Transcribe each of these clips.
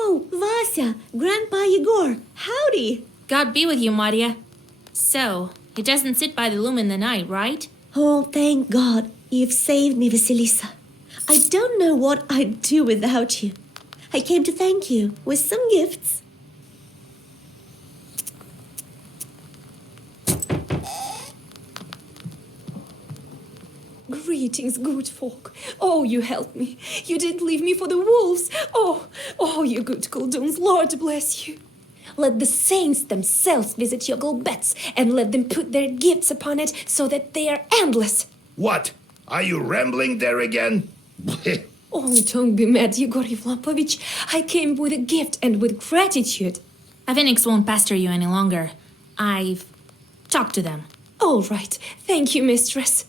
Oh, Vasya, Grandpa Yegor, howdy! God be with you, Maria. So, he doesn't sit by the loom in the night, right? Oh, thank God, you've saved me, Vasilisa. I don't know what I'd do without you. I came to thank you with some gifts. Greetings, good folk. Oh, you helped me. You didn't leave me for the wolves. Oh, you good Kulduns, Lord bless you. Let the saints themselves visit your beds and let them put their gifts upon it so that they are endless. What? Are you rambling there again? Oh, don't be mad, Yegor Yevlapovich. I came with a gift and with gratitude. Phoenix won't pester you any longer. I've talked to them. All right. Thank you, mistress.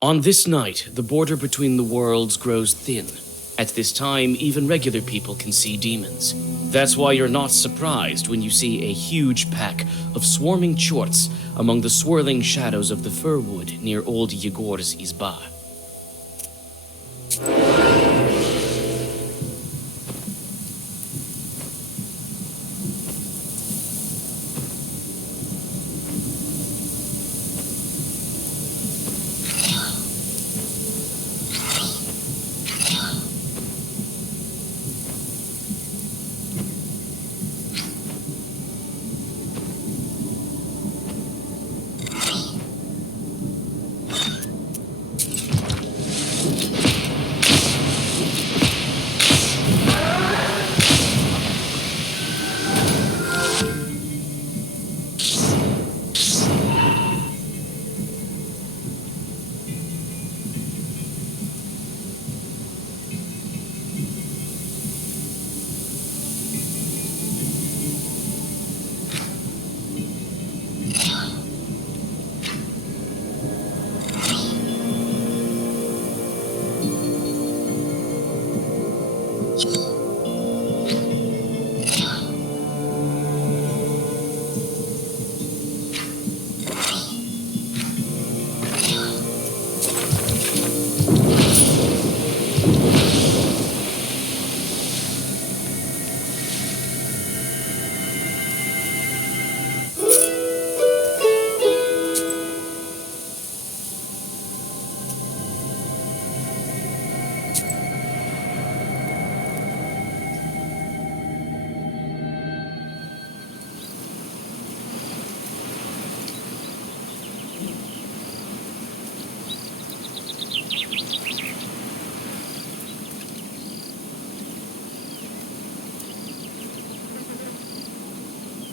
On this night, the border between the worlds grows thin. At this time, even regular people can see demons. That's why you're not surprised when you see a huge pack of swarming chorts among the swirling shadows of the fir wood near old Yegor's izba.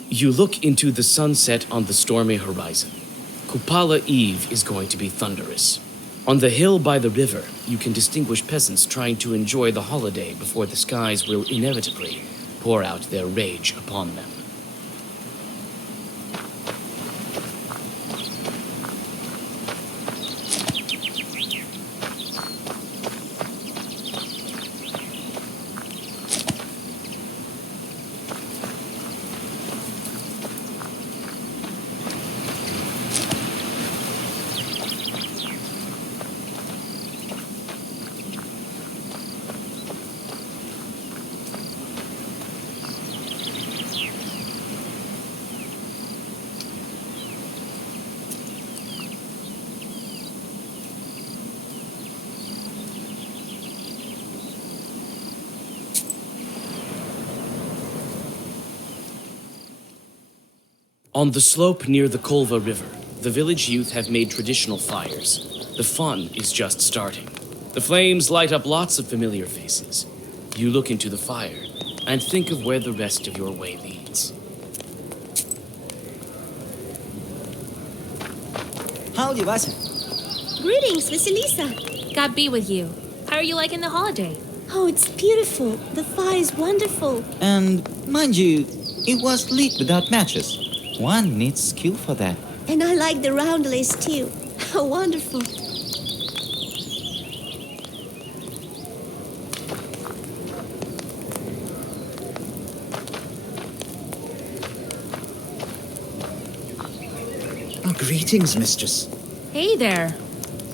You look into the sunset on the stormy horizon. Kupala Eve is going to be thunderous. On the hill by the river, you can distinguish peasants trying to enjoy the holiday before the skies will inevitably pour out their rage upon them. On the slope near the Kolva River, The village youth have made traditional fires. The fun is just starting. The flames light up lots of familiar faces. You look into the fire and think of where the rest of your way leads. Howdy, Vasa. Greetings, Vasilisa. God be with you. How are you liking the holiday? Oh, it's beautiful. The fire is wonderful. And mind you, it was lit without matches. One needs skill for that. And I like the roundelays too. How wonderful. Oh, greetings, mistress. Hey there.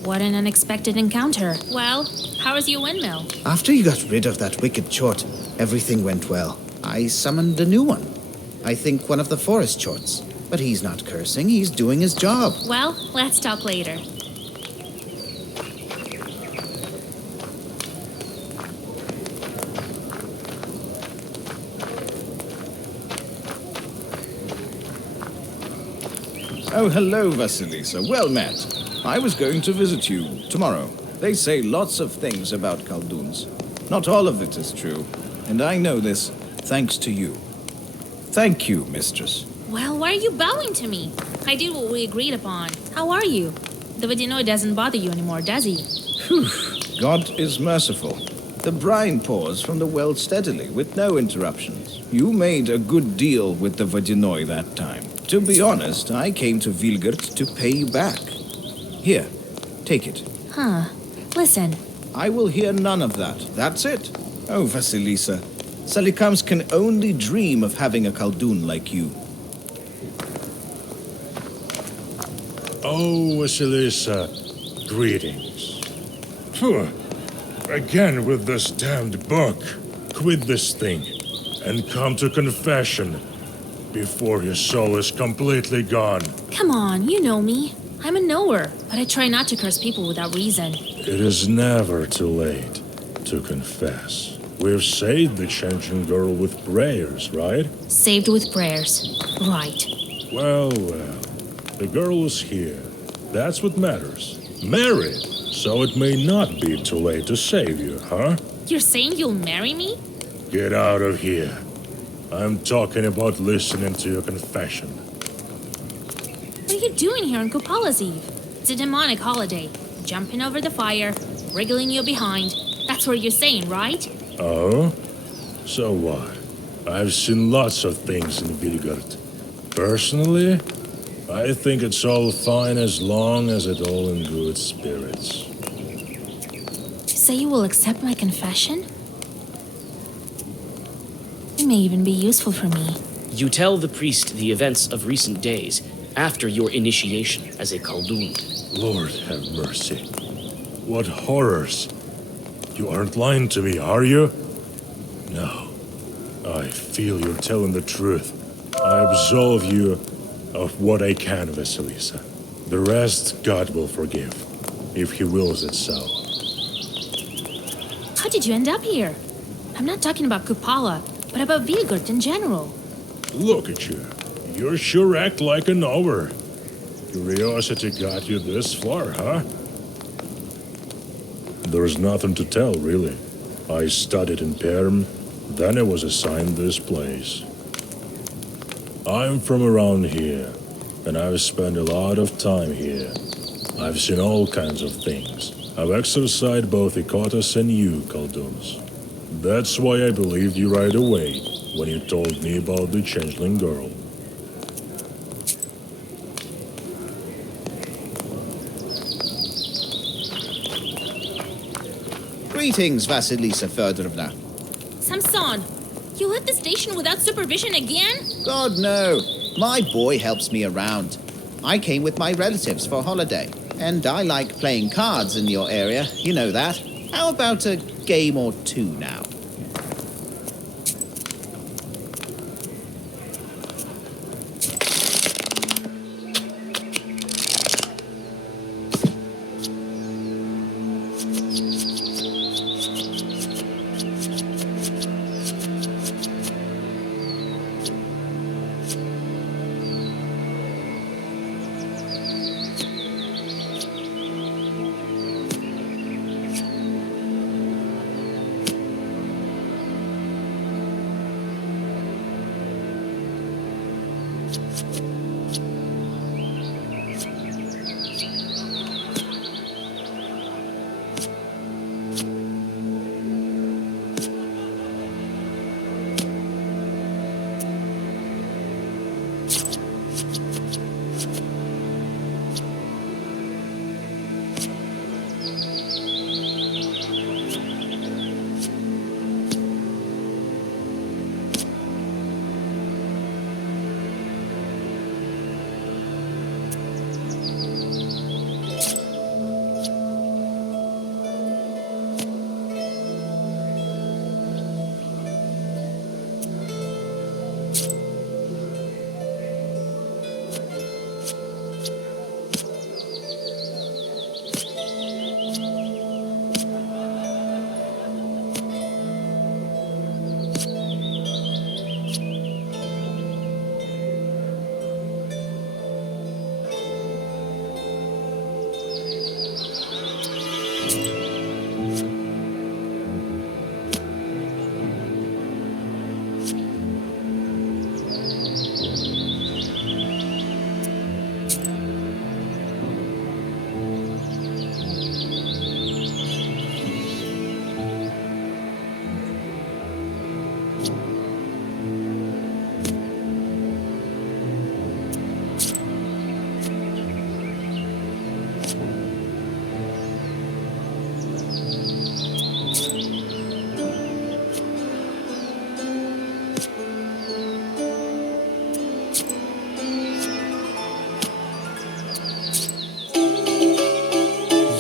What an unexpected encounter. Well, how is your windmill? After you got rid of that wicked chort, everything went well. I summoned a new one. I think one of the forest chorts. But he's not cursing, he's doing his job. Well, let's talk later. Oh, hello, Vasilisa. Well met. I was going to visit you tomorrow. They say lots of things about Khaldoons. Not all of it is true, and I know this thanks to you. Thank you, mistress. Well, why are you bowing to me? I did what we agreed upon. How are you? The Vodinoy doesn't bother you anymore, does he? Phew. God is merciful. The brine pours from the well steadily, with no interruptions. You made a good deal with the Vodinoy that time. To be honest, I came to Vilgert to pay you back. Here, take it. Huh. Listen, I will hear none of that. That's it. Oh, Vasilisa. Salikams can only dream of having a Khaldoon like you. Oh, Vasilisa, greetings. Phew. Again with this damned book. Quit this thing and come to confession before your soul is completely gone. come on, you know me. I'm a knower, but I try not to curse people without reason. It is never too late to confess. We've saved the changing girl with prayers, right? Saved with prayers. Right. Well, the girl is here. That's what matters. Married, so it may not be too late to save you, huh? You're saying you'll marry me? Get out of here. I'm talking about listening to your confession. What are you doing here on Kupala's Eve? It's a demonic holiday. Jumping over the fire, wriggling you behind. That's what you're saying, right? Oh? So what? I've seen lots of things in Vilgard. Personally, I think it's all fine as long as it's all in good spirits. You say you will accept my confession? It may even be useful for me. You tell the priest the events of recent days after your initiation as a Khaldoon. Lord have mercy. What horrors! You aren't lying to me, are you? No. I feel you're telling the truth. I absolve you of what I can, Vasilisa. The rest God will forgive, if He wills it so. How did you end up here? I'm not talking about Kupala, but about Vilgard in general. Look at you. You sure act like a knower. Curiosity got you this far, huh? There's nothing to tell, really. I studied in Perm, then I was assigned this place. I'm from around here, and I've spent a lot of time here. I've seen all kinds of things. I've exorcised both Ikotas and you, Khaldoons. That's why I believed you right away when you told me about the changeling girl. Greetings, Vasilisa Fyodorovna. Samson, you left the station without supervision again? God, no. My boy helps me around. I came with my relatives for holiday, and I like playing cards in your area. You know that. How about a game or two now?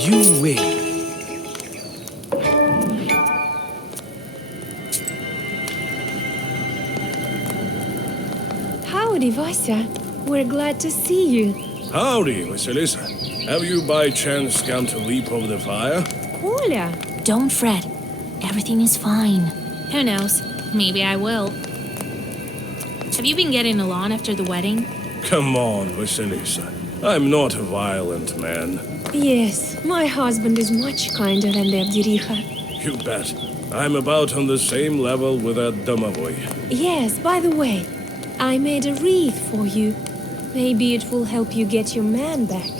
You win. Howdy, Vasya. We're glad to see you. Howdy, Vasilisa. Have you by chance come to leap over the fire? Оля! Don't fret. Everything is fine. Who knows? Maybe I will. Have you been getting along after the wedding? Come on, Vasilisa. I'm not a violent man. Yes, my husband is much kinder than the Abdiricha. You bet. I'm about on the same level with that domovoy. Yes, by the way, I made a wreath for you. Maybe it will help you get your man back.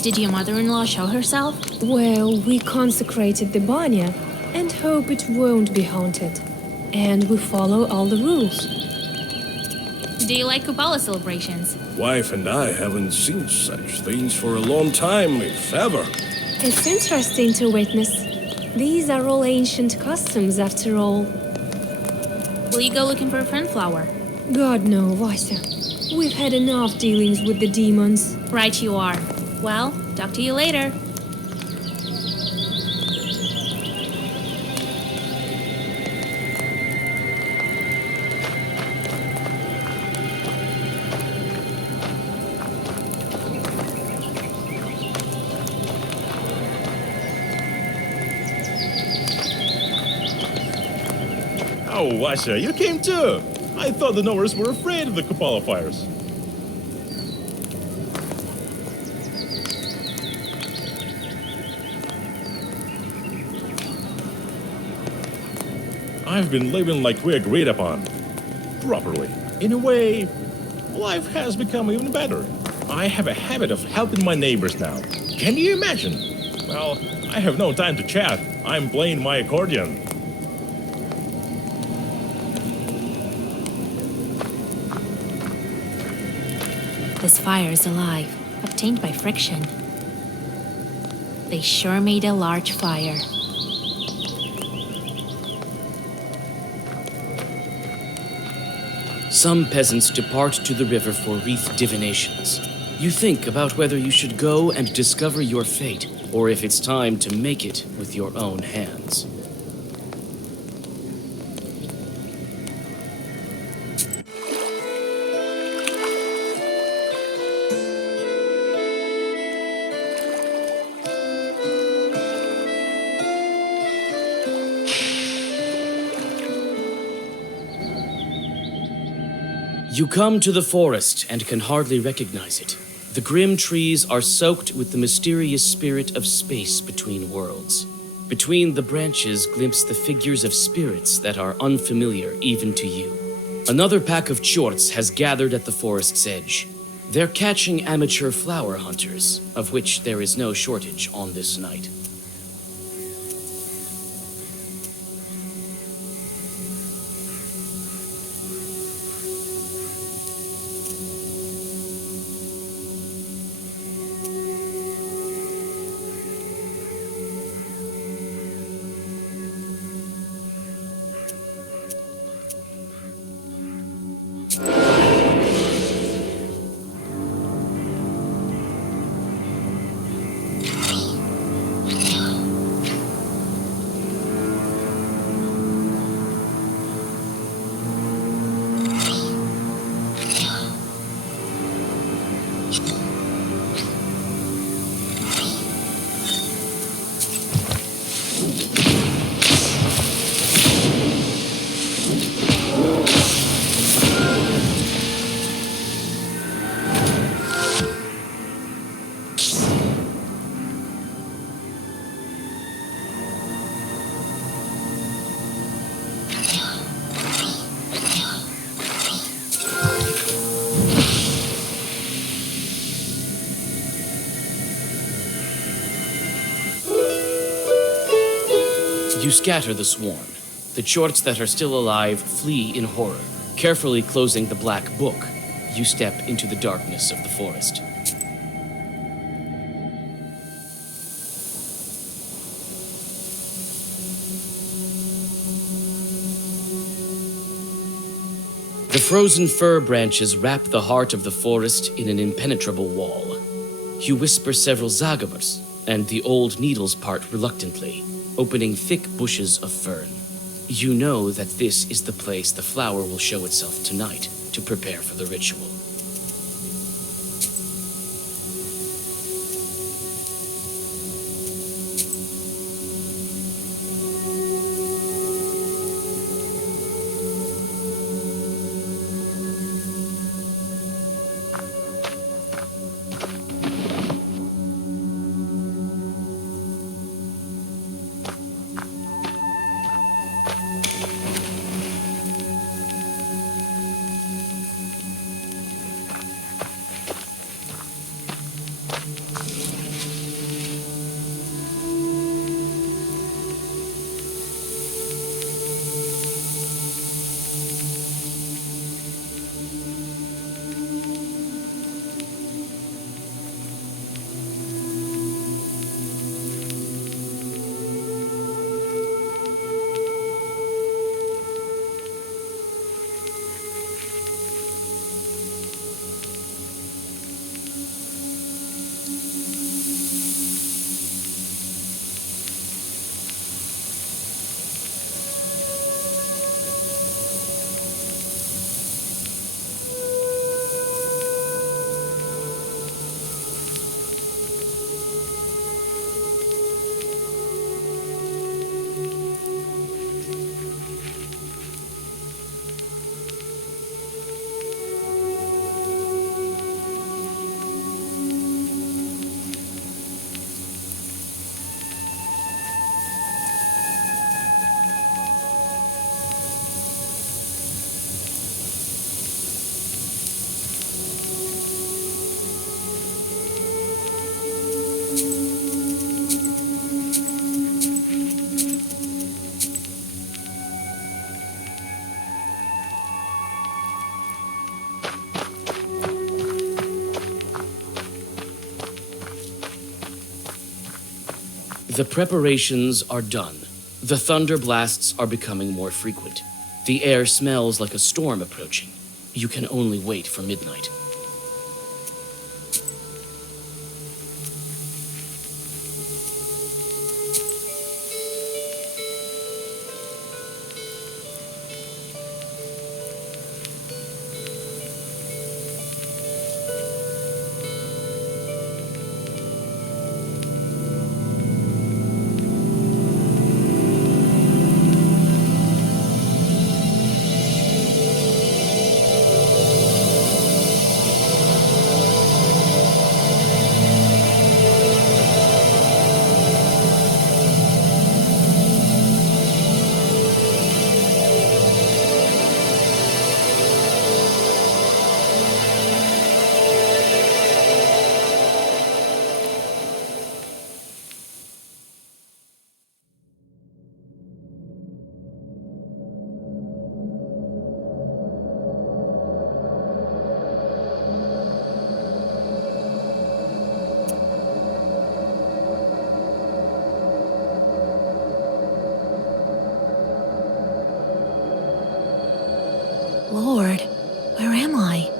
Did your mother-in-law show herself? Well, we consecrated the banya and hope it won't be haunted. And we follow all the rules. Do you like Kupala celebrations? Wife and I haven't seen such things for a long time, if ever. It's interesting to witness. These are all ancient customs, after all. Will you go looking for a friend flower? God no, Vasya. We've had enough dealings with the demons. Right you are. Well, talk to you later. Oh, Washa, you came too! I thought the Norse were afraid of the Kupala fires. I've been living like we agreed upon. Properly. In a way, life has become even better. I have a habit of helping my neighbors now. Can you imagine? Well, I have no time to chat. I'm playing my accordion. This fire is alive, obtained by friction. They sure made a large fire. Some peasants depart to the river for wreath divinations. You think about whether you should go and discover your fate, or if it's time to make it with your own hands. You come to the forest and can hardly recognize it. The grim trees are soaked with the mysterious spirit of space between worlds. Between the branches glimpse the figures of spirits that are unfamiliar even to you. Another pack of chorts has gathered at the forest's edge. They're catching amateur flower hunters, of which there is no shortage on this night. You scatter the swarm. The chorts that are still alive flee in horror. Carefully closing the black book, you step into the darkness of the forest. frozen fir branches wrap the heart of the forest in an impenetrable wall. You whisper several zagabers, and the old needles part reluctantly, opening thick bushes of fern. You know that this is the place the flower will show itself tonight to prepare for the ritual. The preparations are done. The thunder blasts are becoming more frequent. The air smells like a storm approaching. You can only wait for midnight. Lord, where am I?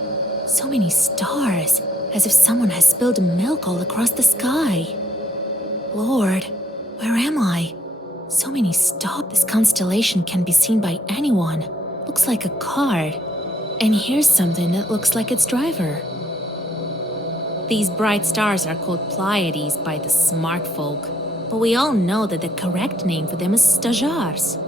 So many stars, as if someone has spilled milk all across the sky. Lord, where am I? So many stars. This constellation can be seen by anyone. Looks like a card. And here's something that looks like its driver. These bright stars are called Pleiades by the smart folk, but we all know that the correct name for them is Stajars.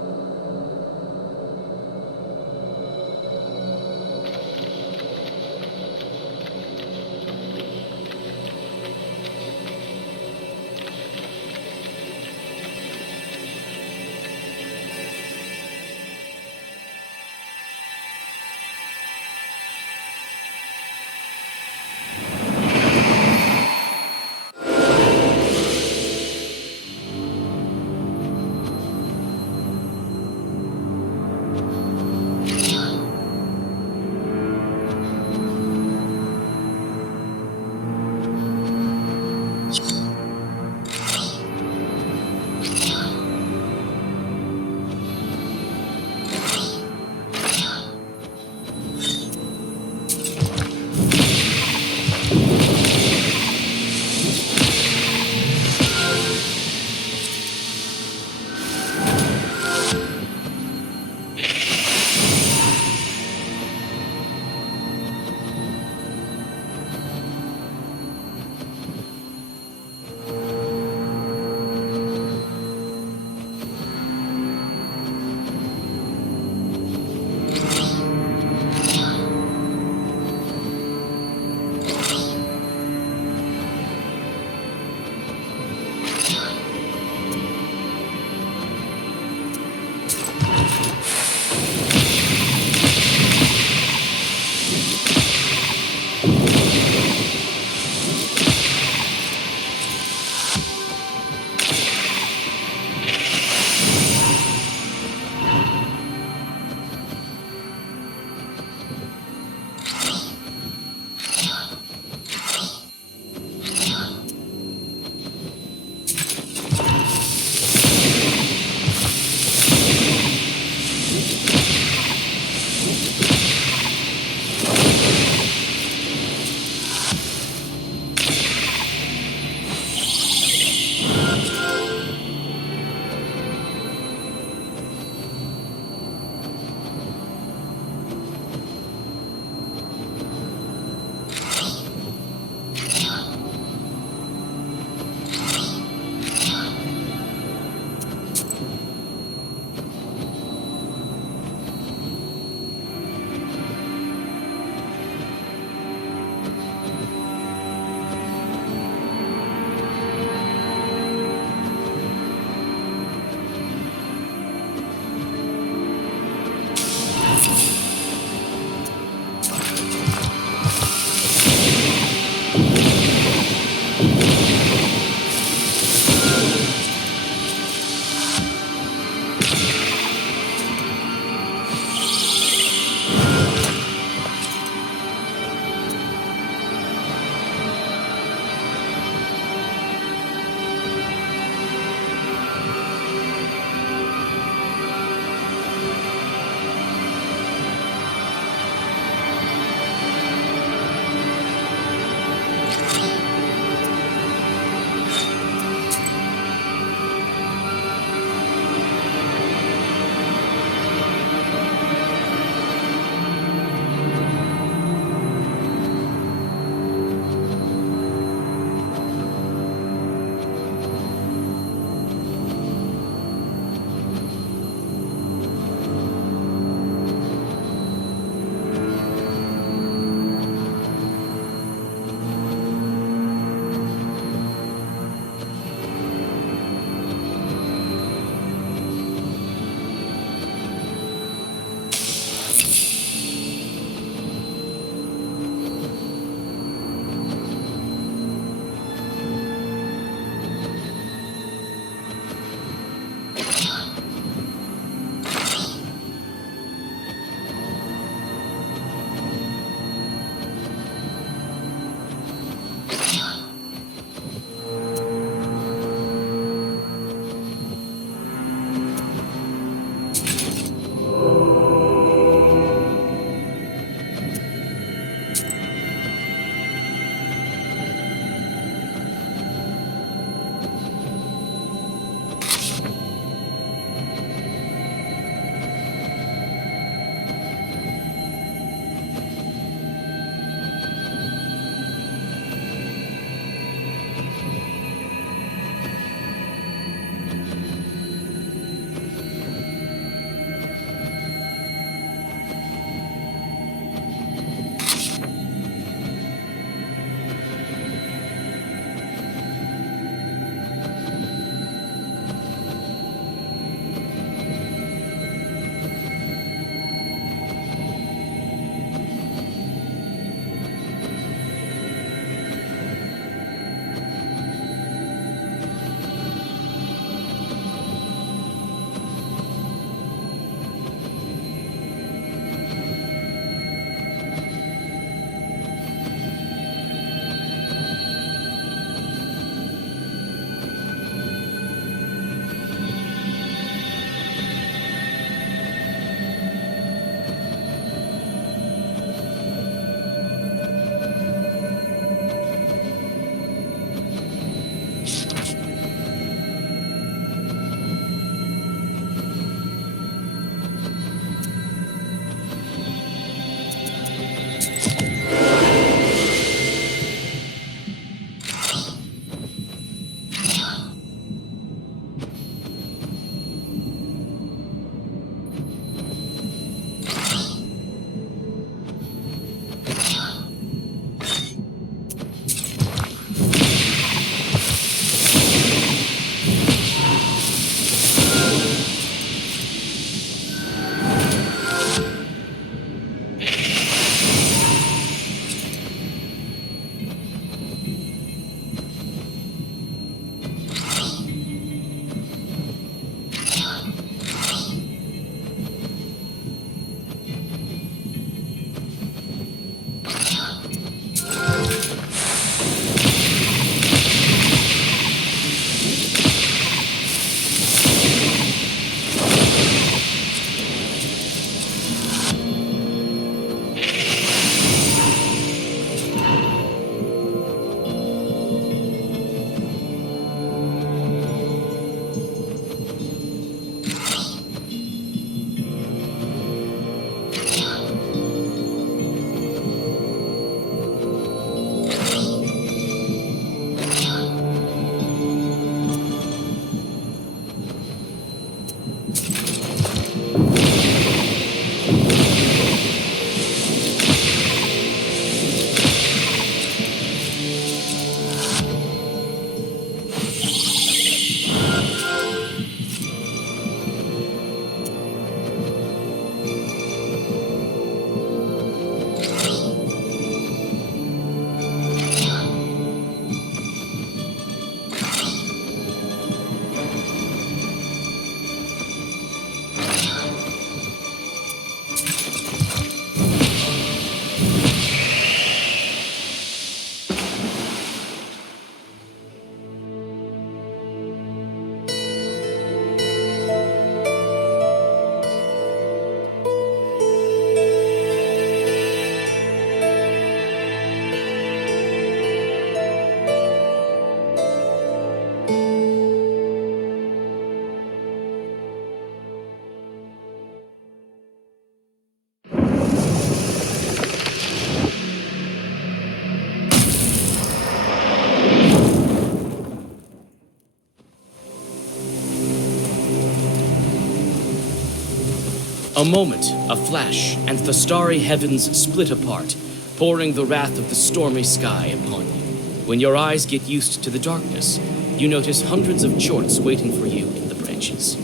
A moment, a flash, and the starry heavens split apart, pouring the wrath of the stormy sky upon you. When your eyes get used to the darkness, you notice hundreds of chorts waiting for you in the branches.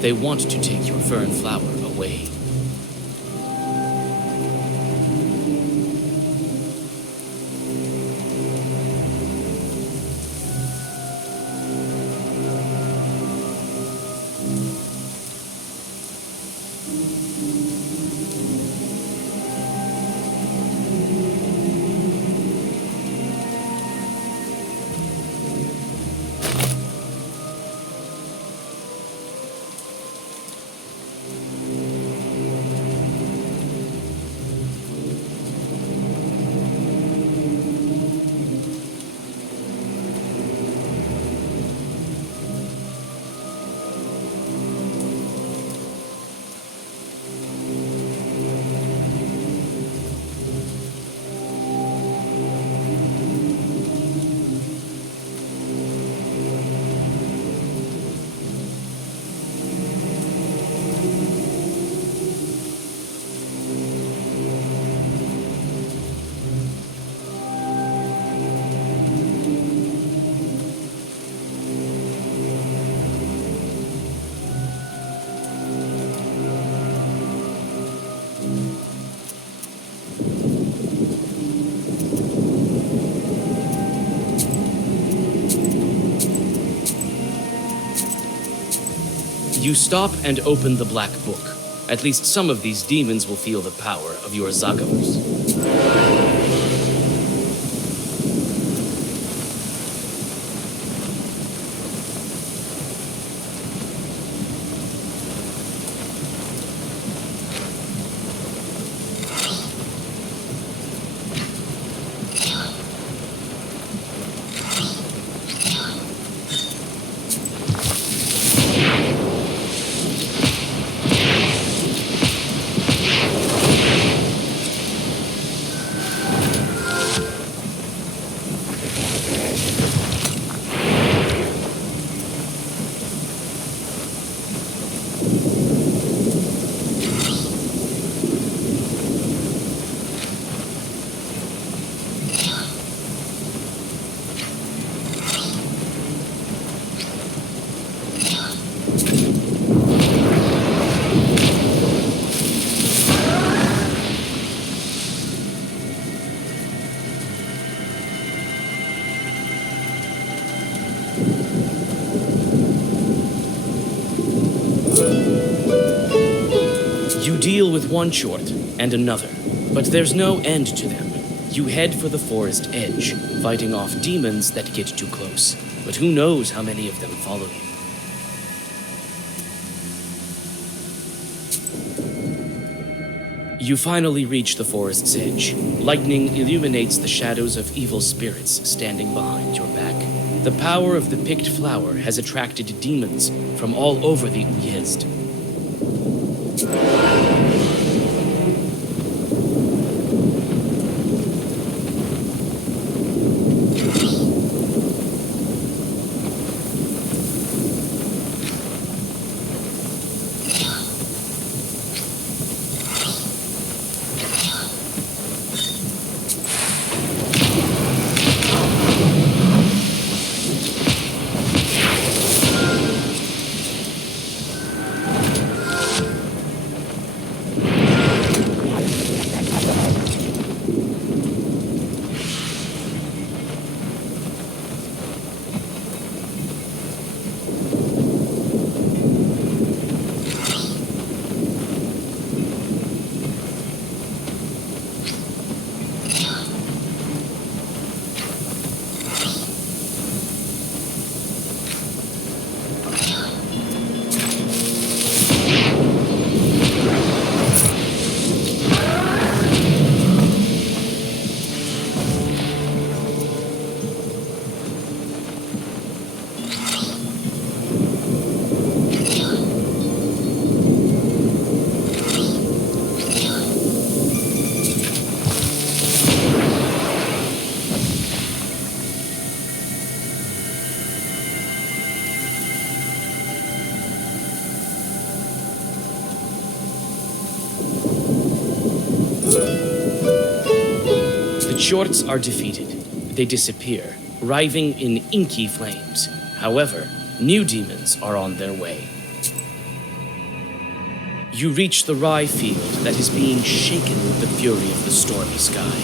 They want to take your fern flower away. You stop and open the black book. At least some of these demons will feel the power of your Zagavers. You deal with one Chort and another, but there's no end to them. You head for the forest edge, fighting off demons that get too close. But who knows how many of them follow you. You finally reach the forest's edge. Lightning illuminates the shadows of evil spirits standing behind your back. The power of the picked flower has attracted demons from all over the Uyezd. Chorts are defeated. They disappear, writhing in inky flames. However, new demons are on their way. You reach the rye field that is being shaken with the fury of the stormy sky.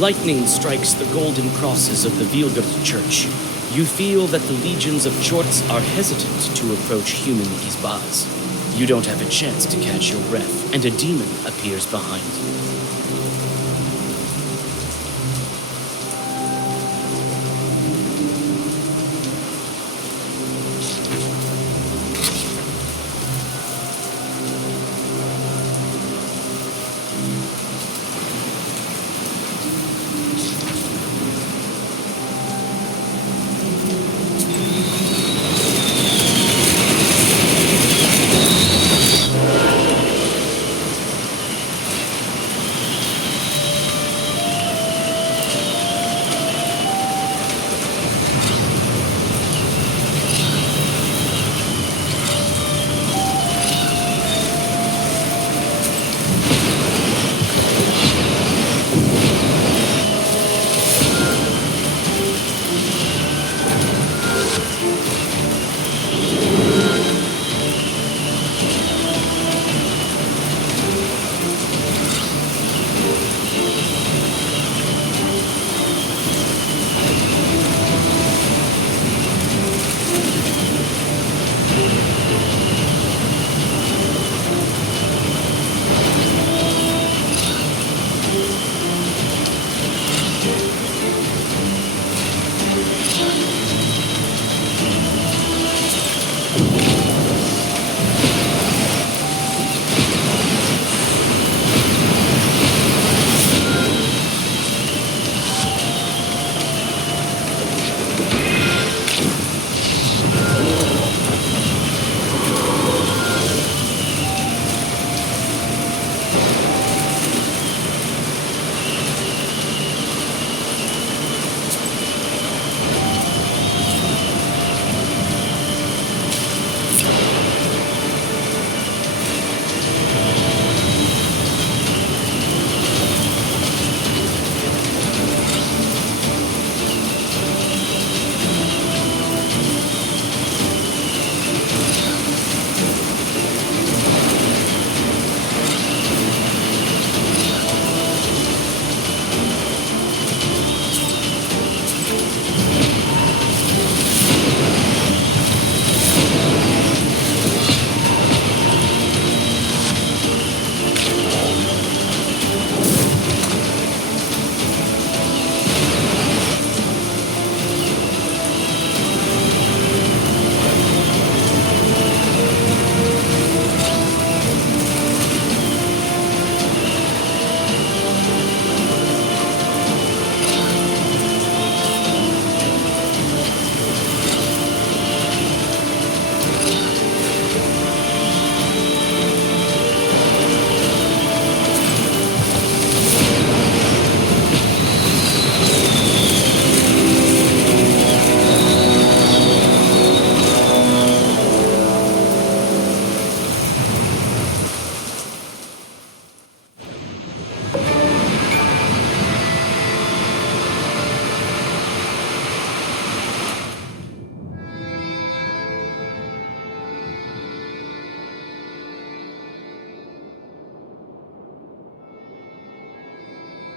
Lightning strikes the golden crosses of the Vilgard Church. You feel that the legions of Chorts are hesitant to approach human Gizbaz. You don't have a chance to catch your breath, and a demon appears behind you.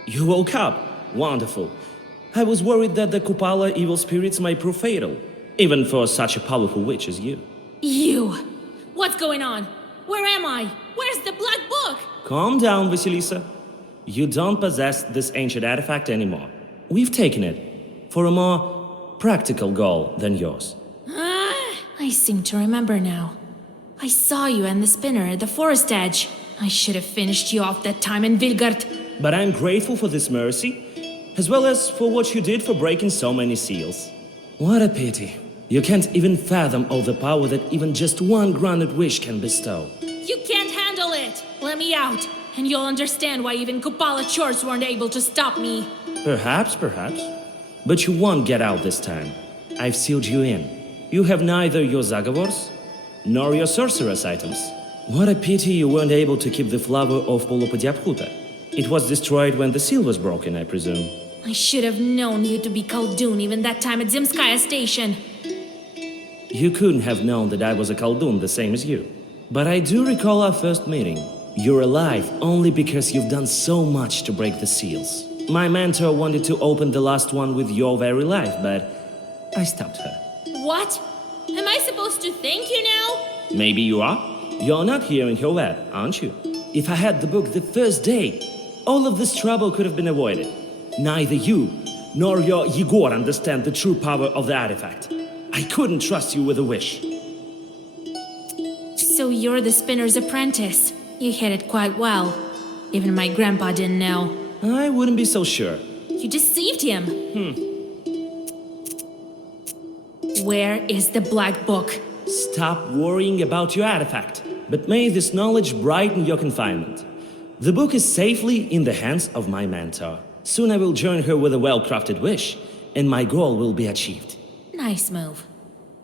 You woke up. Wonderful. I was worried that the Kupala evil spirits might prove fatal, even for such a powerful witch as you. You! What's going on? Where am I? Where's the black book? Calm down, Vasilisa. You don't possess this ancient artifact anymore. We've taken it for a more practical goal than yours. I seem to remember now. I saw you and the spinner at the forest edge. I should have finished you off that time in Vilgard. But I'm grateful for this mercy, as well as for what you did for breaking so many seals. What a pity. You can't even fathom all the power that even just one granted wish can bestow. You can't handle it! Let me out, and you'll understand why even Kupala chores weren't able to stop me. Perhaps. But you won't get out this time. I've sealed you in. You have neither your Zagavors, nor your sorceress items. What a pity you weren't able to keep the flower of Polopodiaphuta. It was destroyed when the seal was broken, I presume. I should have known you to be Khaldun even that time at Zemskaya station. You couldn't have known that I was a Khaldun the same as you. But I do recall our first meeting. You're alive only because you've done so much to break the seals. My mentor wanted to open the last one with your very life, but I stopped her. What? Am I supposed to thank you now? Maybe you are. You're not here in her web, aren't you? If I had the book the first day, all of this trouble could have been avoided. Neither you nor your Yegor understand the true power of the artifact. I couldn't trust you with a wish. So you're the spinner's apprentice. You hit it quite well. Even my grandpa didn't know. I wouldn't be so sure. You deceived him. Where is the black book? Stop worrying about your artifact, but may this knowledge brighten your confinement. The book is safely in the hands of my mentor. Soon I will join her with a well-crafted wish, and my goal will be achieved. Nice move.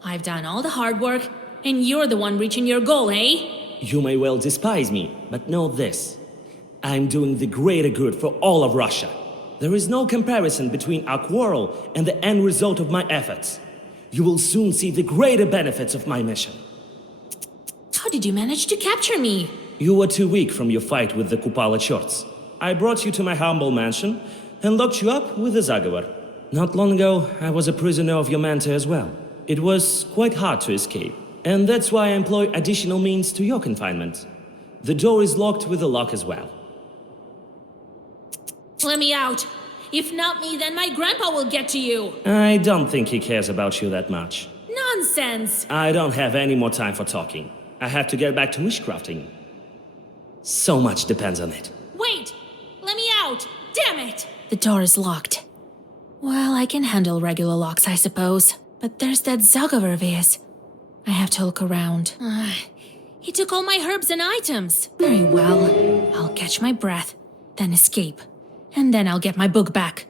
I've done all the hard work, and you're the one reaching your goal, eh? You may well despise me, but know this. I'm doing the greater good for all of Russia. There is no comparison between our quarrel and the end result of my efforts. You will soon see the greater benefits of my mission. How did you manage to capture me? You were too weak from your fight with the Kupala Chorts. I brought you to my humble mansion and locked you up with the Zagavar. Not long ago, I was a prisoner of your mentor as well. It was quite hard to escape, and that's why I employ additional means to your confinement. The door is locked with a lock as well. Let me out. If not me, then my grandpa will get to you. I don't think he cares about you that much. Nonsense. I don't have any more time for talking. I have to get back to witchcrafting. So much depends on it. Wait! Let me out! Damn it! The door is locked. Well, I can handle regular locks, I suppose. But there's that Zagaver of his. I have to look around. He took all my herbs and items. Very well. I'll catch my breath, then escape. And then I'll get my book back.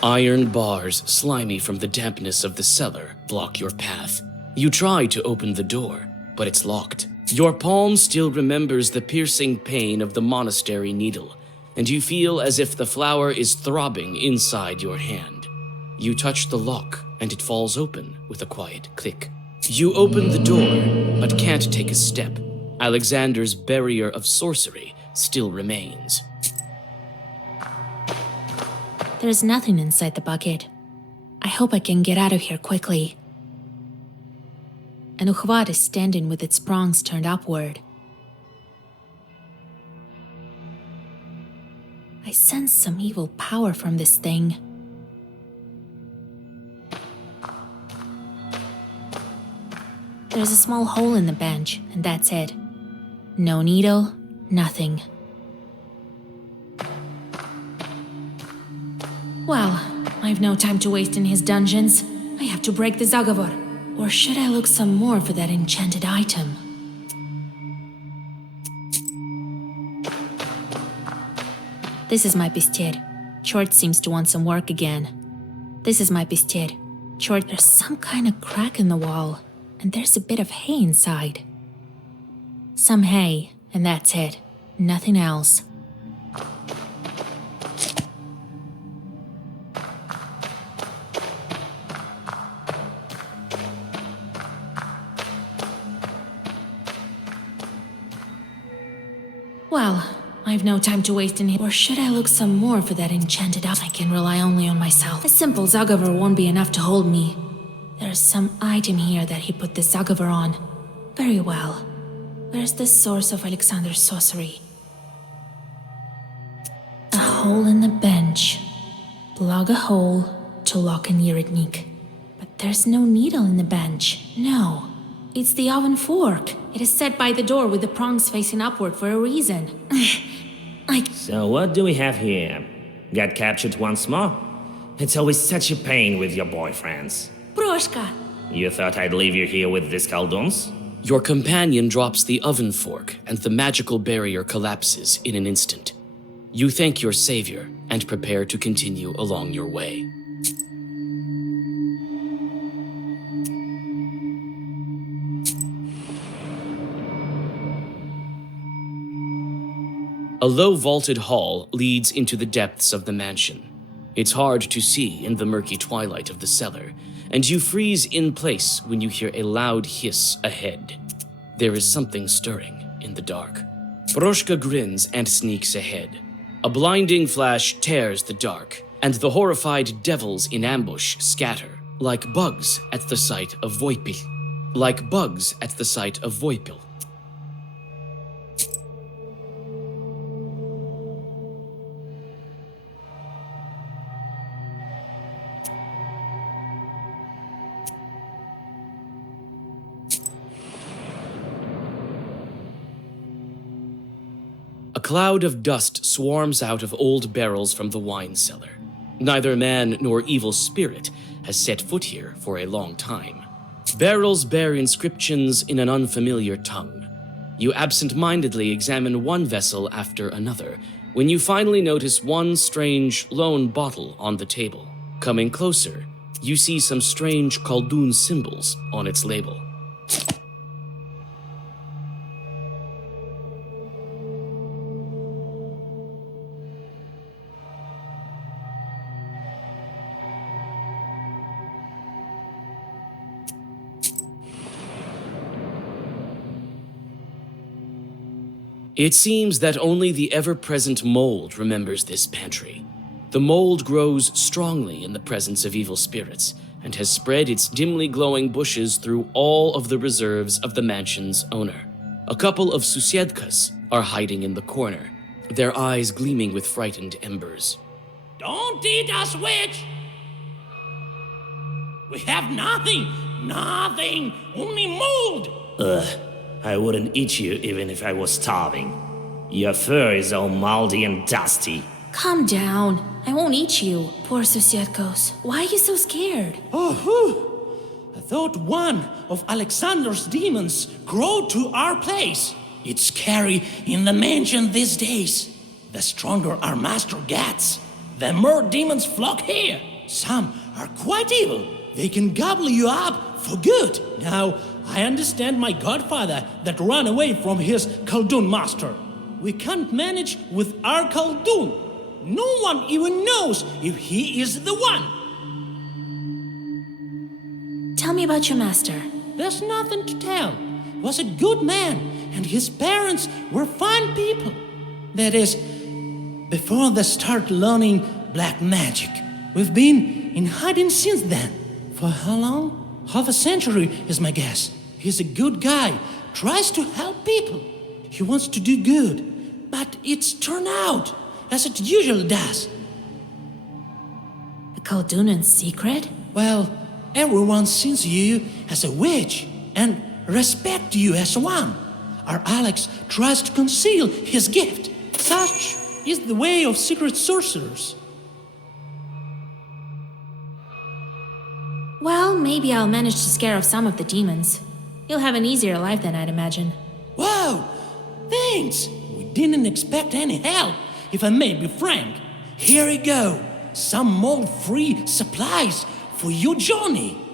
Iron bars, slimy from the dampness of the cellar, block your path. You try to open the door, but it's locked. Your palm still remembers the piercing pain of the monastery needle, and you feel as if the flower is throbbing inside your hand. You touch the lock, and it falls open with a quiet click. You open the door, but can't take a step. Alexander's barrier of sorcery still remains. There's nothing inside the bucket. I hope I can get out of here quickly. An uchvat is standing with its prongs turned upward. I sense some evil power from this thing. There's a small hole in the bench, and that's it. No needle, nothing. Well, I've no time to waste in his dungeons. I have to break the Zagavor. Or should I look some more for that enchanted item? This is my pistir. Chort seems to want some work again. This is my pistir. Chort, there's some kind of crack in the wall, and there's a bit of hay inside. Some hay, and that's it. Nothing else. Well, I've no time to waste in here. Or should I look some more for that enchanted item? I can rely only on myself. A simple Zagaver won't be enough to hold me. There's some item here that he put the Zagaver on. Very well. Where's the source of Alexander's sorcery? A hole in the bench. Plug a hole to lock an Yiritnik. But there's no needle in the bench. No. It's the oven fork. It is set by the door with the prongs facing upward for a reason. So what do we have here? Got captured once more? It's always such a pain with your boyfriends. Morteshka! You thought I'd leave you here with these Kalduns? Your companion drops the oven fork, and the magical barrier collapses in an instant. You thank your savior and prepare to continue along your way. A low vaulted hall leads into the depths of the mansion. It's hard to see in the murky twilight of the cellar, and you freeze in place when you hear a loud hiss ahead. There is something stirring in the dark. Morteshka grins and sneaks ahead. A blinding flash tears the dark, and the horrified devils in ambush scatter, like bugs at the sight of Voipil. Like bugs at the sight of Voipil. cloud of dust swarms out of old barrels from the wine cellar. Neither man nor evil spirit has set foot here for a long time. Barrels bear inscriptions in an unfamiliar tongue. You absent-mindedly examine one vessel after another, when you finally notice one strange lone bottle on the table. Coming closer, you see some strange Khaldun symbols on its label. It seems that only the ever-present mold remembers this pantry. The mold grows strongly in the presence of evil spirits, and has spread its dimly glowing bushes through all of the reserves of the mansion's owner. A couple of susiedkas are hiding in the corner, their eyes gleaming with frightened embers. Don't eat us, witch! We have nothing, only mold! Ugh, I wouldn't eat you even if I was starving. Your fur is all moldy and dusty. Calm down. I won't eat you. Poor Sosietkos. Why are you so scared? I thought one of Alexander's demons growed to our place. It's scary in the mansion these days. The stronger our master gets, the more demons flock here. Some are quite evil. They can gobble you up for good. Now, I understand my godfather that ran away from his Khaldun master. We can't manage with our Khaldun. No one even knows if he is the one. Tell me about your master. There's nothing to tell. He was a good man, and his parents were fine people. That is, before they start learning black magic. We've been in hiding since then. For how long? Half a century is my guess. He's a good guy, tries to help people. He wants to do good, but it's turned out as it usually does. A Khaldunan's secret? Well, everyone sees you as a witch and respect you as one. Our Alex tries to conceal his gift. Such is the way of secret sorcerers. Well, maybe I'll manage to scare off some of the demons. You'll have an easier life than I'd imagine. Whoa! Thanks! We didn't expect any help, if I may be frank. Here you go. Some mold-free supplies for your journey.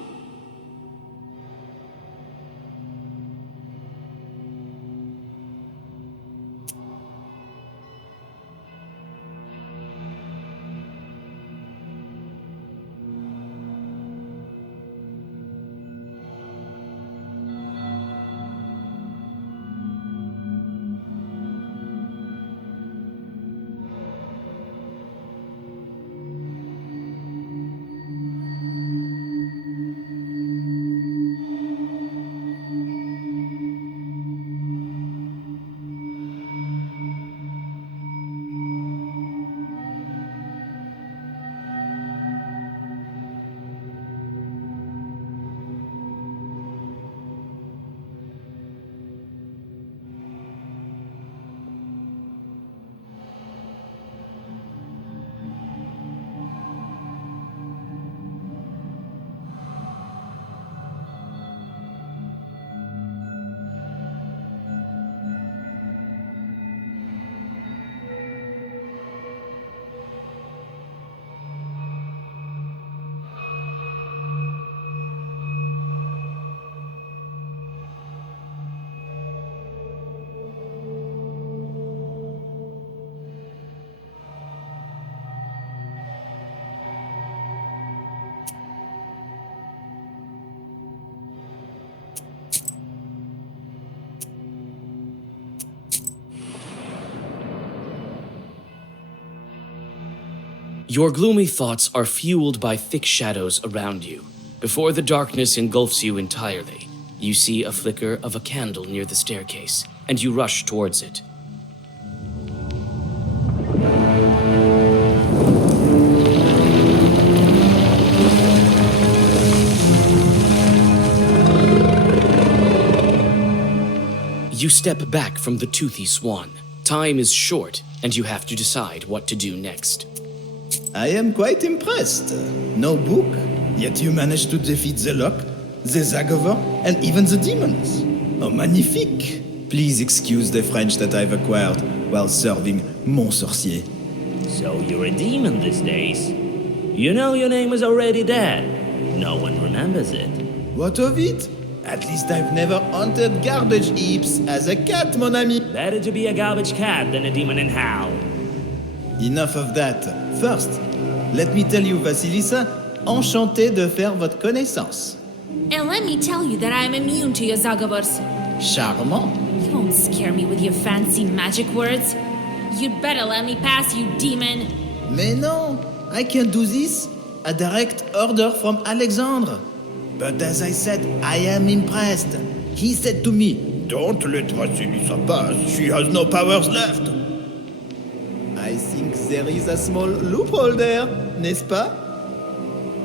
Your gloomy thoughts are fueled by thick shadows around you. Before the darkness engulfs you entirely, you see a flicker of a candle near the staircase, and you rush towards it. You step back from the Toothy Swan. Time is short, and you have to decide what to do next. I am quite impressed. No book, yet you managed to defeat the Lock, the Zagover, and even the demons. Oh, magnifique! Please excuse the French that I've acquired while serving Mon Sorcier. So you're a demon these days. You know your name is already dead. No one remembers it. What of it? At least I've never hunted garbage heaps as a cat, mon ami. Better to be a garbage cat than a demon in hell. Enough of that. First, let me tell you, Vasilisa, enchanté de faire votre connaissance. And let me tell you that I am immune to your Zagavars. Charmant. You won't scare me with your fancy magic words. You'd better let me pass, you demon. Mais non, I can do this. A direct order from Alexandre. But as I said, I am impressed. He said to me, "Don't let Vasilisa pass. She has no powers left." I think there is a small loophole there, n'est-ce pas?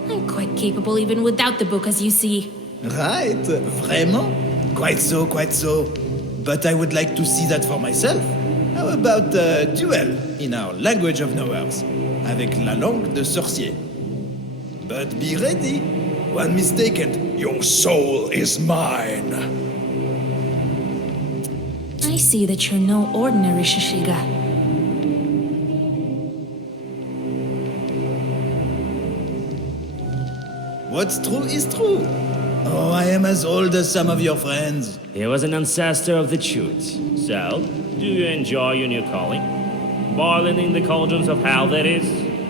I'm quite capable even without the book, as you see. Right, vraiment? Quite so, quite so. But I would like to see that for myself. How about a duel in our language of knowers, avec la langue de sorcier? But be ready. One mistake and your soul is mine. I see that you're no ordinary Shishiga. What's true is true. Oh, I am as old as some of your friends. He was an ancestor of the Chutes. So, do you enjoy your new calling? Boiling in the cauldrons of hell, that is?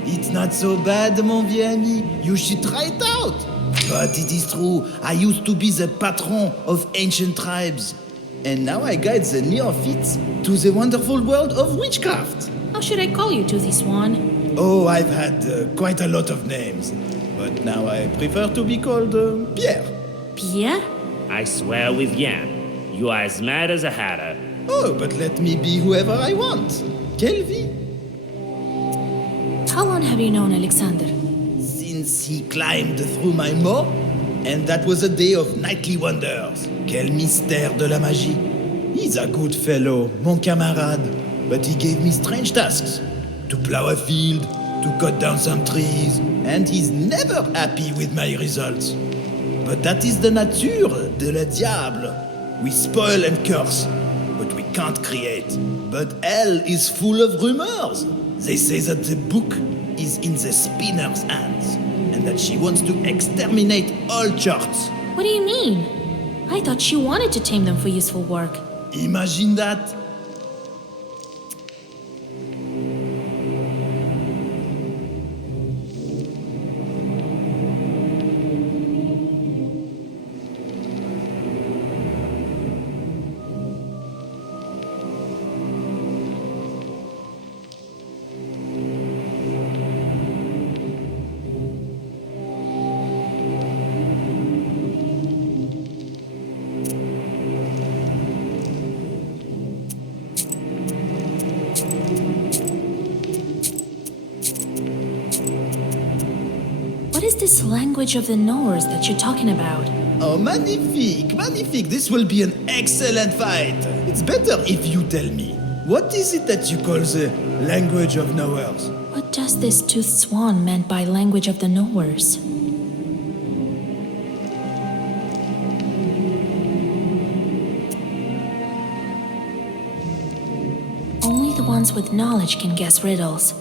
It's not so bad, mon vieux ami. You should try it out. But it is true, I used to be the patron of ancient tribes. And now I guide the neophytes to the wonderful world of witchcraft. How should I call you, Toothy Swan? Oh, I've had quite a lot of names. But now I prefer to be called Pierre. Pierre? I swear with Yan, you are as mad as a hatter. Oh, but let me be whoever I want. Quelle vie? How long have you known Alexander? Since he climbed through my moat, and that was a day of nightly wonders. Quel mystère de la magie. He's a good fellow, mon camarade, but he gave me strange tasks. To plow a field, to cut down some trees, and he's never happy with my results. But that is the nature de le diable. We spoil and curse, but we can't create. But hell is full of rumors. They say that the book is in the spinner's hands, and that she wants to exterminate all charts. What do you mean? I thought she wanted to tame them for useful work. Imagine that. What is this language of the knowers that you're talking about? Oh, magnifique, magnifique. This will be an excellent fight. It's better if you tell me. What is it that you call the language of knowers? What does this Toothed Swan meant by language of the knowers? Only the ones with knowledge can guess riddles.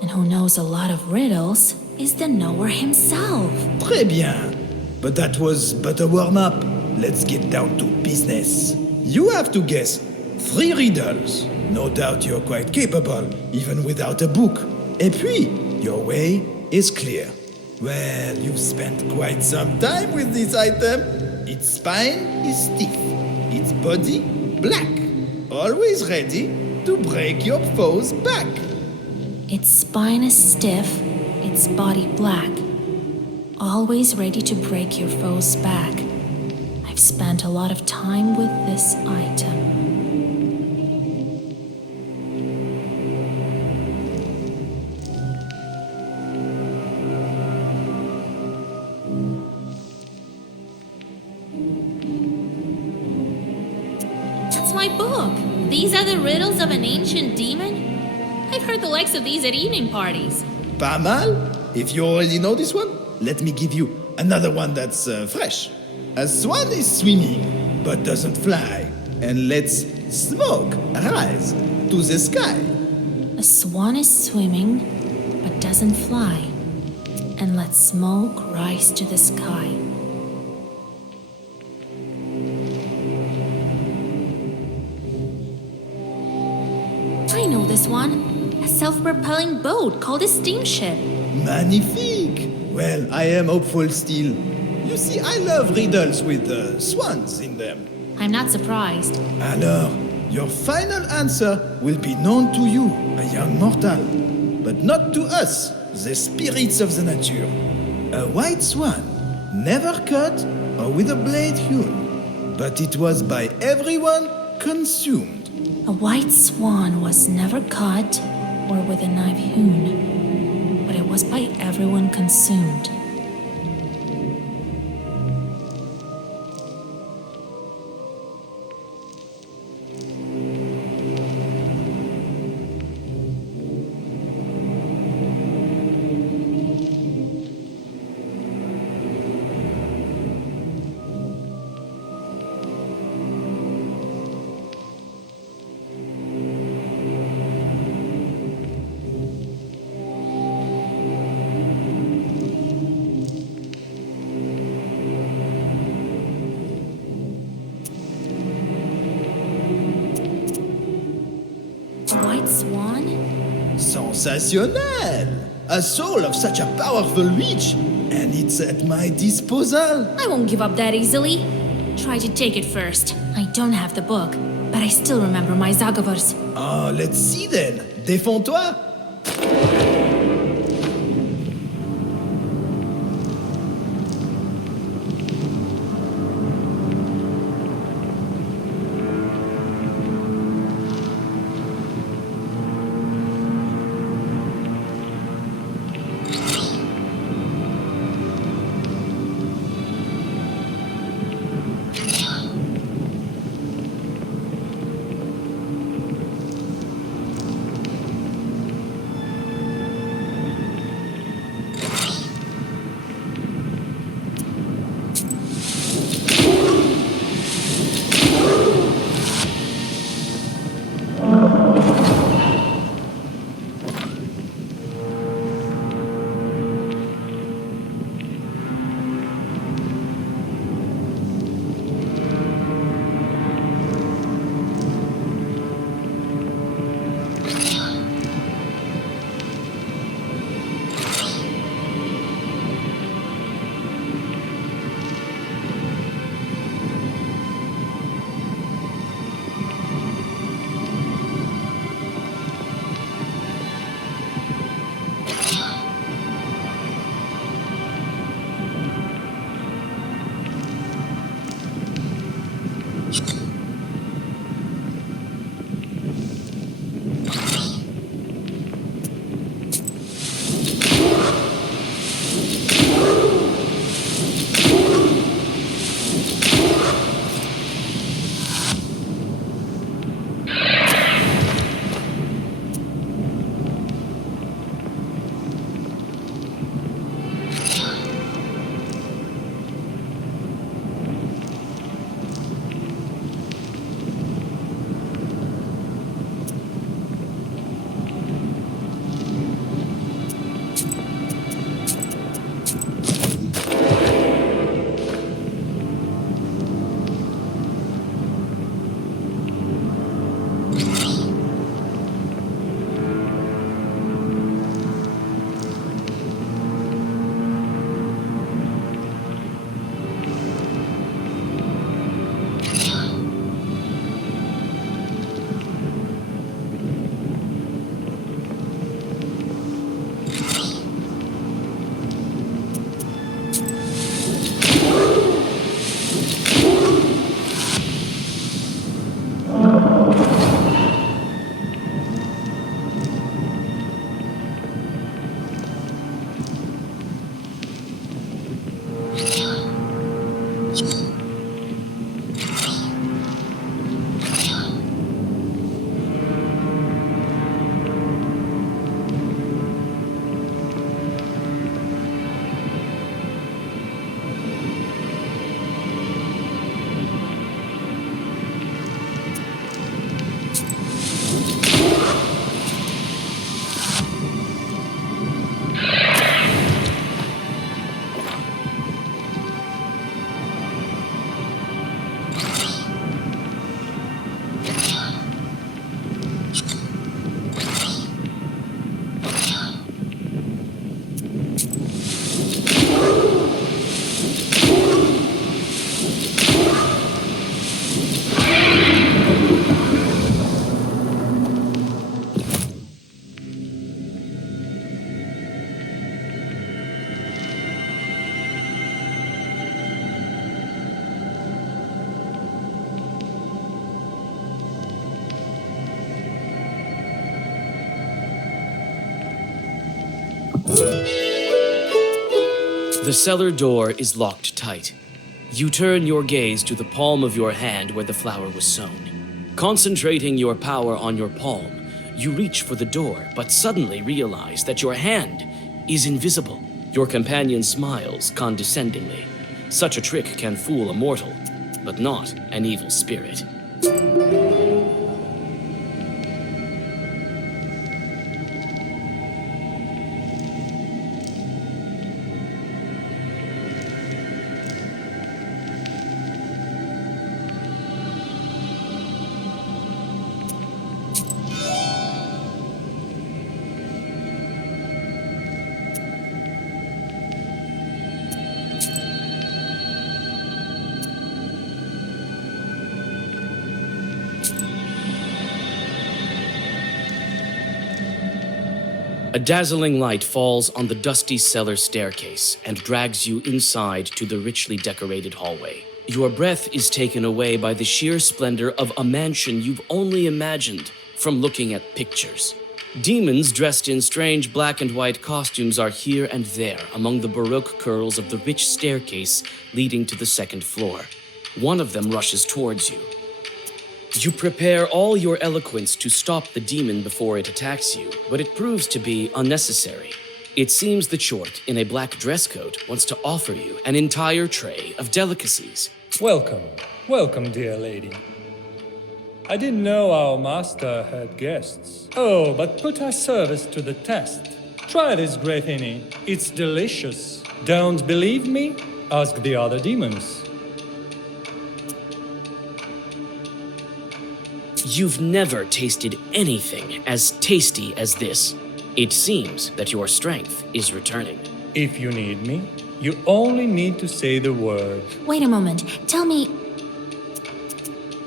And who knows a lot of riddles is the knower himself. Très bien. But that was but a warm-up. Let's get down to business. You have to guess 3 riddles. No doubt you're quite capable, even without a book. Et puis, your way is clear. Well, you've spent quite some time with this item. Its spine is stiff. Its body, black. Always ready to break your foe's back. Its spine is stiff, its body black. Always ready to break your foe's back. I've spent a lot of time with this item. That's my book! These are the riddles of an ancient demon? I've heard the likes of these at evening parties. Pas mal? If you already know this one, let me give you another one that's fresh. A swan is swimming, but doesn't fly, and lets smoke rise to the sky. A swan is swimming, but doesn't fly, and lets smoke rise to the sky. I know this one. A self-propelling boat called a steamship. Magnifique! Well, I am hopeful still. You see, I love riddles with swans in them. I'm not surprised. Alors, your final answer will be known to you, a young mortal, but not to us, the spirits of the nature. A white swan, never cut or with a blade hewn, but it was by everyone consumed. A white swan was never cut or with a knife hewn, but it was by everyone consumed. Sensationnel! A soul of such a powerful witch, and it's at my disposal. I won't give up that easily. Try to take it first. I don't have the book, but I still remember my Zagavars. Oh, let's see then. Défends-toi. The cellar door is locked tight. You turn your gaze to the palm of your hand where the flower was sown. Concentrating your power on your palm, you reach for the door, but suddenly realize that your hand is invisible. Your companion smiles condescendingly. Such a trick can fool a mortal, but not an evil spirit. A dazzling light falls on the dusty cellar staircase and drags you inside to the richly decorated hallway. Your breath is taken away by the sheer splendor of a mansion you've only imagined from looking at pictures. Demons dressed in strange black and white costumes are here and there among the baroque curls of the rich staircase leading to the second floor. One of them rushes towards you. You prepare all your eloquence to stop the demon before it attacks you, but it proves to be unnecessary. It seems the Chort in a black dress coat wants to offer you an entire tray of delicacies. Welcome, welcome, dear lady. I didn't know our master had guests. Oh, but put our service to the test. Try this grathini, it's delicious. Don't believe me? Ask the other demons. You've never tasted anything as tasty as this. It seems that your strength is returning. If you need me, you only need to say the word. Wait a moment. Tell me,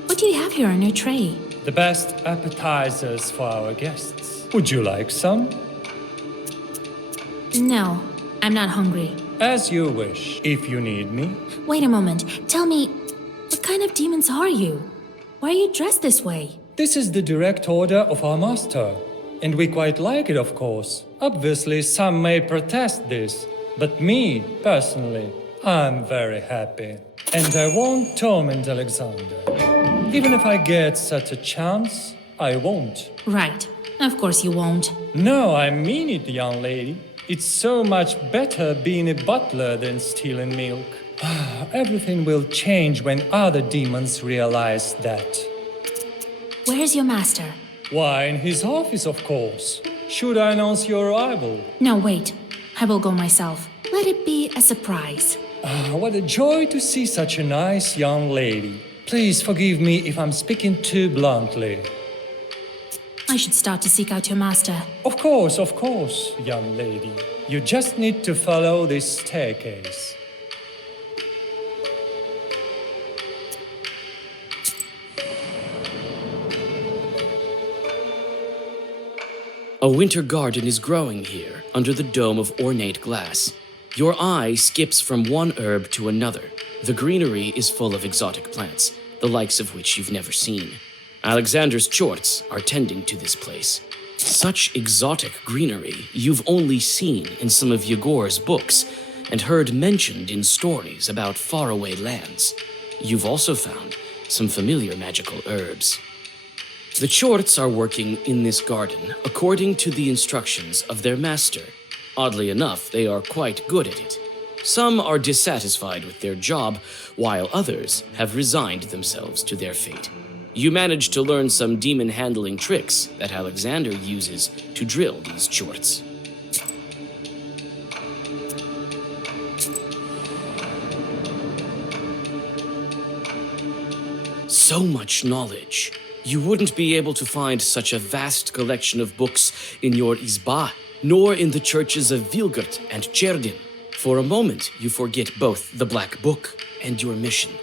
what do you have here on your tray? The best appetizers for our guests. Would you like some? No, I'm not hungry. As you wish. If you need me. Wait a moment. Tell me, what kind of demons are you? Why are you dressed this way? This is the direct order of our master. And we quite like it, of course. Obviously, some may protest this. But me, personally, I'm very happy. And I won't torment Alexander. Even if I get such a chance, I won't. Right. Of course you won't. No, I mean it, young lady. It's so much better being a butler than stealing milk. Everything will change when other demons realize that. Where's your master? Why, in his office, of course. Should I announce your arrival? No, wait. I will go myself. Let it be a surprise. What a joy to see such a nice young lady. Please forgive me if I'm speaking too bluntly. I should start to seek out your master. Of course, young lady. You just need to follow this staircase. A winter garden is growing here, under the dome of ornate glass. Your eye skips from one herb to another. The greenery is full of exotic plants, the likes of which you've never seen. Alexander's Chorts are tending to this place. Such exotic greenery you've only seen in some of Yegor's books and heard mentioned in stories about faraway lands. You've also found some familiar magical herbs. The Chorts are working in this garden according to the instructions of their master. Oddly enough, they are quite good at it. Some are dissatisfied with their job, while others have resigned themselves to their fate. You manage to learn some demon-handling tricks that Alexander uses to drill these Chorts. So much knowledge. You wouldn't be able to find such a vast collection of books in your Izba, nor in the churches of Vilgert and Cherdin. For a moment, you forget both the Black Book and your mission,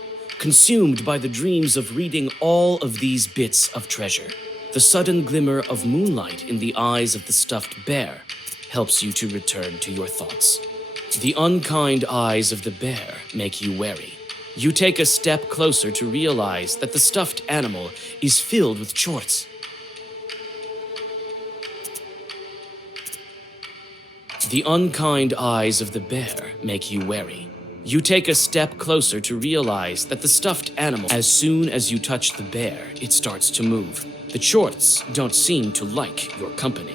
consumed by the dreams of reading all of these bits of treasure. The sudden glimmer of moonlight in the eyes of the stuffed bear helps you to return to your thoughts. The unkind eyes of the bear make you wary. You take a step closer to realize that the stuffed animal is filled with Chorts. The unkind eyes of the bear make you wary. You take a step closer to realize that the stuffed animal, as soon as you touch the bear, it starts to move. The Chorts don't seem to like your company.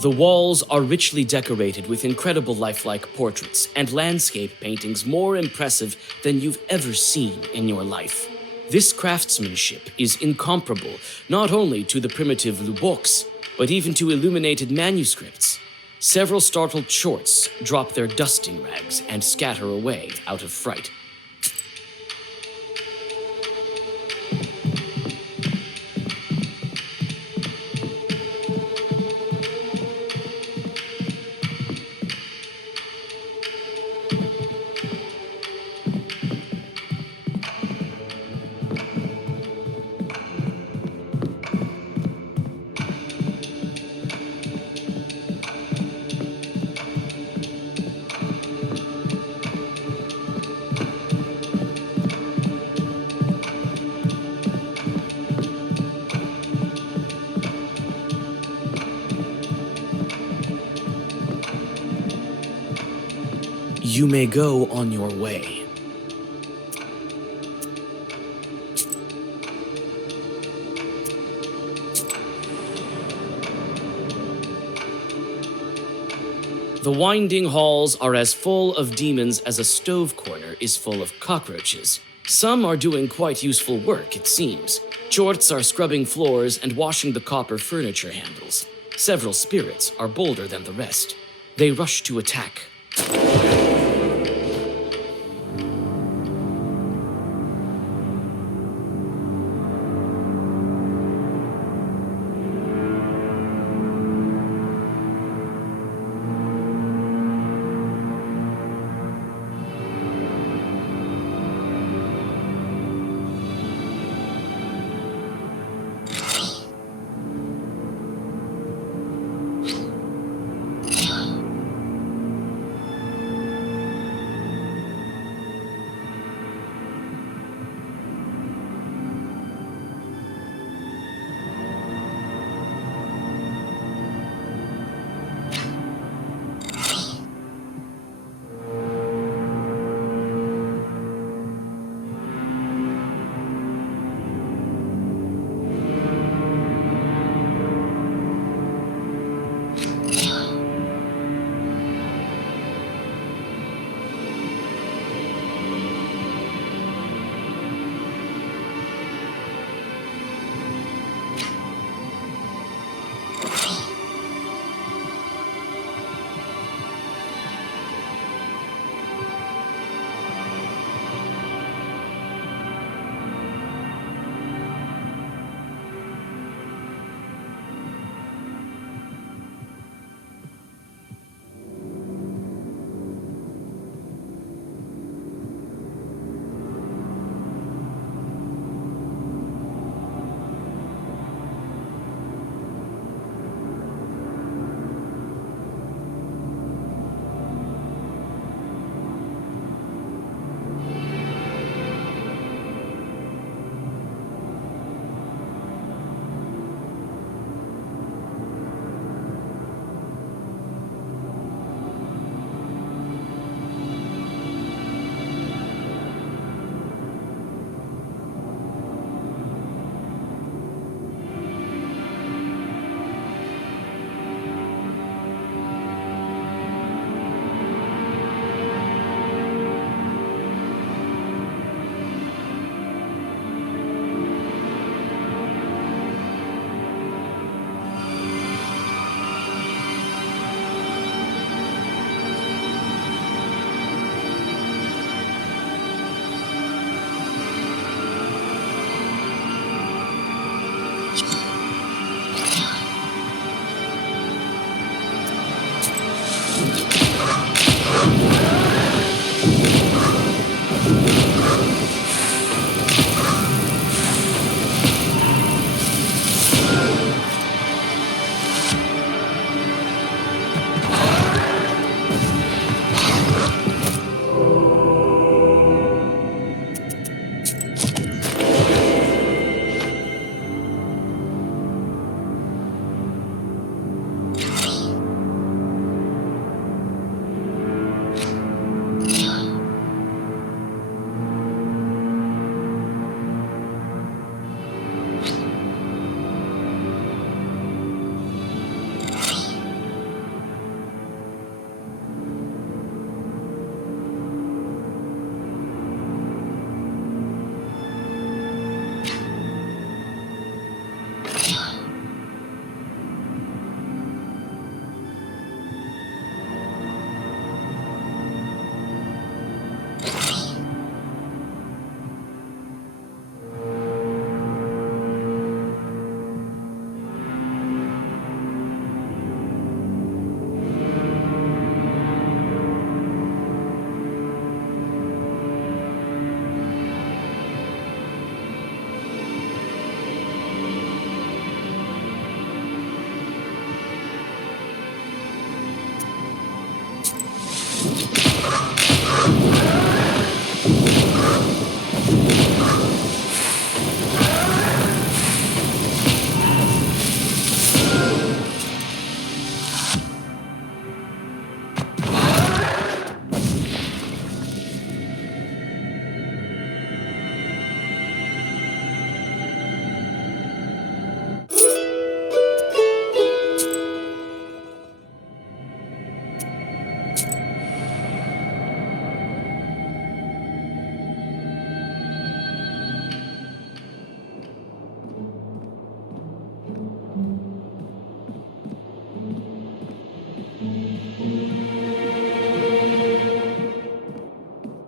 The walls are richly decorated with incredible lifelike portraits and landscape paintings more impressive than you've ever seen in your life. This craftsmanship is incomparable not only to the primitive luboks, but even to illuminated manuscripts. Several startled shorts drop their dusting rags and scatter away out of fright. You may go on your way. The winding halls are as full of demons as a stove corner is full of cockroaches. Some are doing quite useful work, it seems. Chorts are scrubbing floors and washing the copper furniture handles. Several spirits are bolder than the rest. They rush to attack.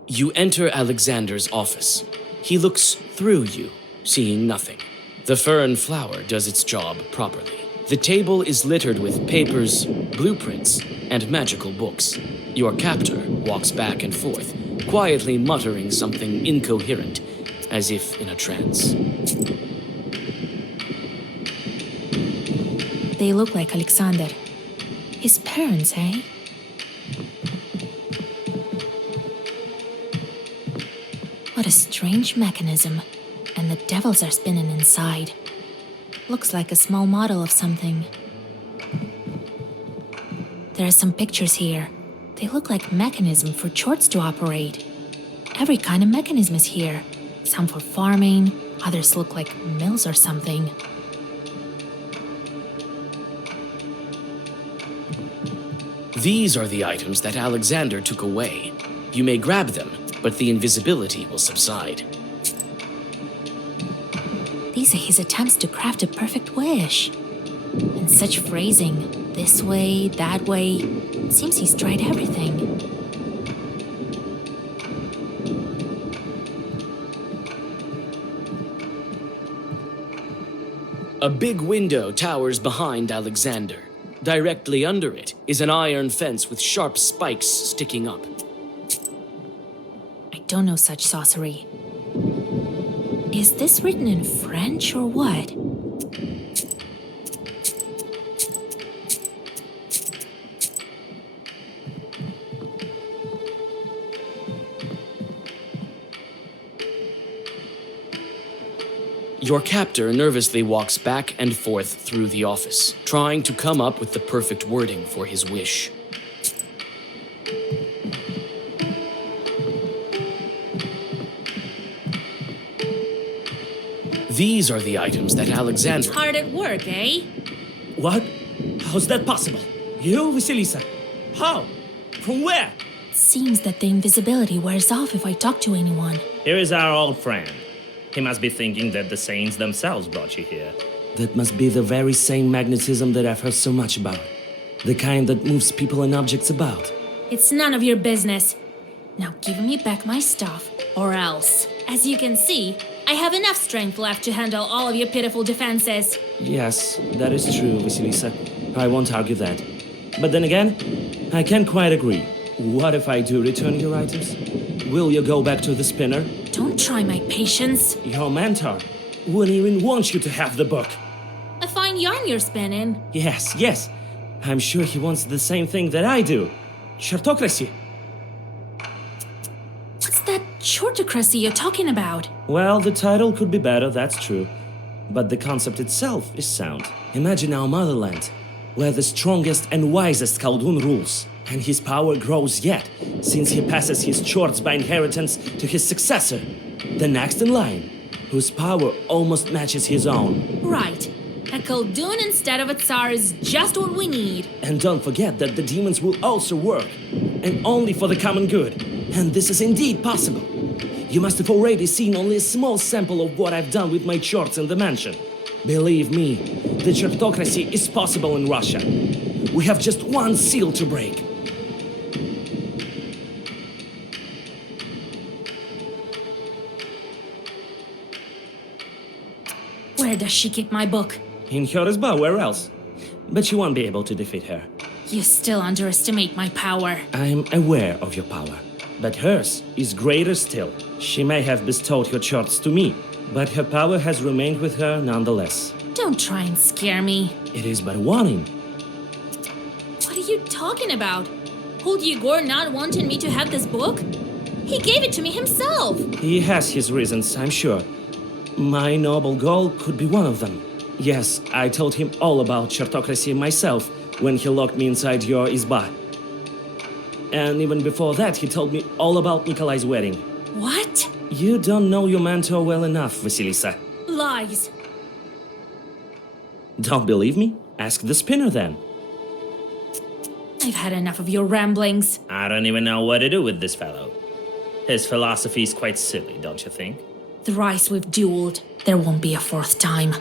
You enter Alexander's office. He looks through you, seeing nothing. The fern flower does its job properly. The table is littered with papers, blueprints, and magical books. Your captor walks back and forth, quietly muttering something incoherent, as if in a trance. They look like Alexander. His parents, eh? What a strange mechanism. And the devils are spinning inside. Looks like a small model of something. There are some pictures here. They look like mechanism for chorts to operate. Every kind of mechanism is here. Some for farming, others look like mills or something. These are the items that Alexander took away. You may grab them, but the invisibility will subside. These are his attempts to craft a perfect wish. And such phrasing, this way, that way, it seems he's tried everything. A big window towers behind Alexander. Directly under it is an iron fence with sharp spikes sticking up. I don't know such sorcery. Is this written in French or what? Your captor nervously walks back and forth through the office, trying to come up with the perfect wording for his wish. These are the items that Alexander... Hard at work, eh? What? How's that possible? You, Vasilisa? How? From where? Seems that the invisibility wears off if I talk to anyone. Here is our old friend. He must be thinking that the saints themselves brought you here. That must be the very same magnetism that I've heard so much about. The kind that moves people and objects about. It's none of your business. Now give me back my stuff, or else. As you can see, I have enough strength left to handle all of your pitiful defenses. Yes, that is true, Vasilisa. I won't argue that. But then again, I can't quite agree. What if I do return your items? Will you go back to the spinner? Don't try my patience. Your mentor wouldn't even want you to have the book. A fine yarn you're spinning. Yes. I'm sure he wants the same thing that I do. Chartocracy. What's that shortocracy you're talking about? Well, the title could be better, that's true. But the concept itself is sound. Imagine our motherland, where the strongest and wisest Khaldun rules. And his power grows yet, since he passes his chorts by inheritance to his successor, the next in line, whose power almost matches his own. Right. A Khaldun instead of a Tsar is just what we need. And don't forget that the demons will also work, and only for the common good. And this is indeed possible. You must have already seen only a small sample of what I've done with my chorts in the mansion. Believe me, the chartocracy is possible in Russia. We have just one seal to break. Where does she keep my book? In her izba, where else? But you won't be able to defeat her. You still underestimate my power. I'm aware of your power, but hers is greater still. She may have bestowed her charts to me, but her power has remained with her nonetheless. Don't try and scare me. It is but a warning. What are you talking about? Old Yegor not wanting me to have this book? He gave it to me himself. He has his reasons, I'm sure. My noble goal could be one of them. Yes, I told him all about chartocracy myself when he locked me inside your izba. And even before that, he told me all about Nikolai's wedding. What? You don't know your mentor well enough, Vasilisa. Lies. Don't believe me? Ask the spinner then. I've had enough of your ramblings. I don't even know what to do with this fellow. His philosophy is quite silly, don't you think? Thrice we've dueled. There won't be a fourth time.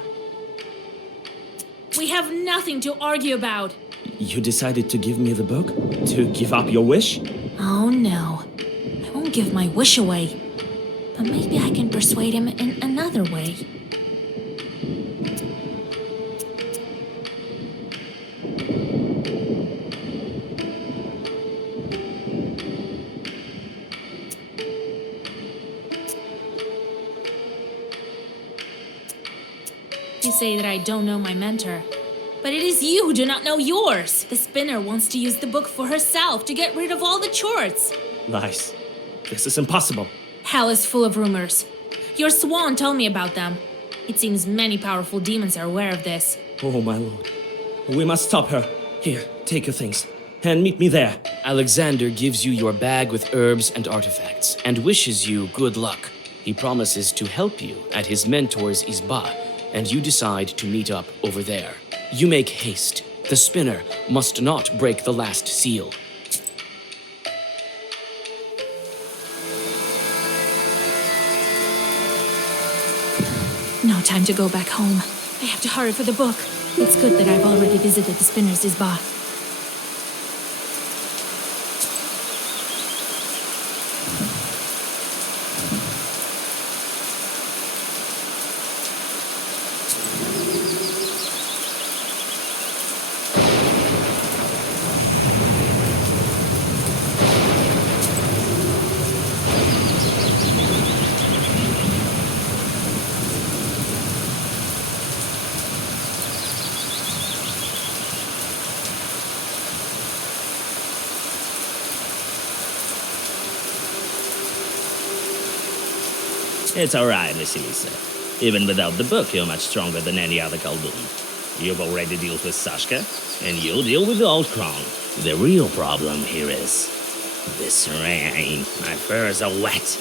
We have nothing to argue about. You decided to give me the book? To give up your wish? Oh no. I won't give my wish away. But maybe I can persuade him in another way. You say that I don't know my mentor. But it is you who do not know yours. The spinner wants to use the book for herself to get rid of all the chords. Lies. This is impossible. Hell is full of rumors. Your Swan told me about them. It seems many powerful demons are aware of this. Oh, my lord. We must stop her. Here, take your things. And meet me there. Alexander gives you your bag with herbs and artifacts and wishes you good luck. He promises to help you at his mentor's izba, and you decide to meet up over there. You make haste. The spinner must not break the last seal. No time to go back home. I have to hurry for the book. It's good that I've already visited the spinner's izba. It's alright, Vasilisa. Even without the book, you're much stronger than any other Khaldun. You've already dealt with Sashka, and you'll deal with the old crown. The real problem here is this rain. My furs are wet.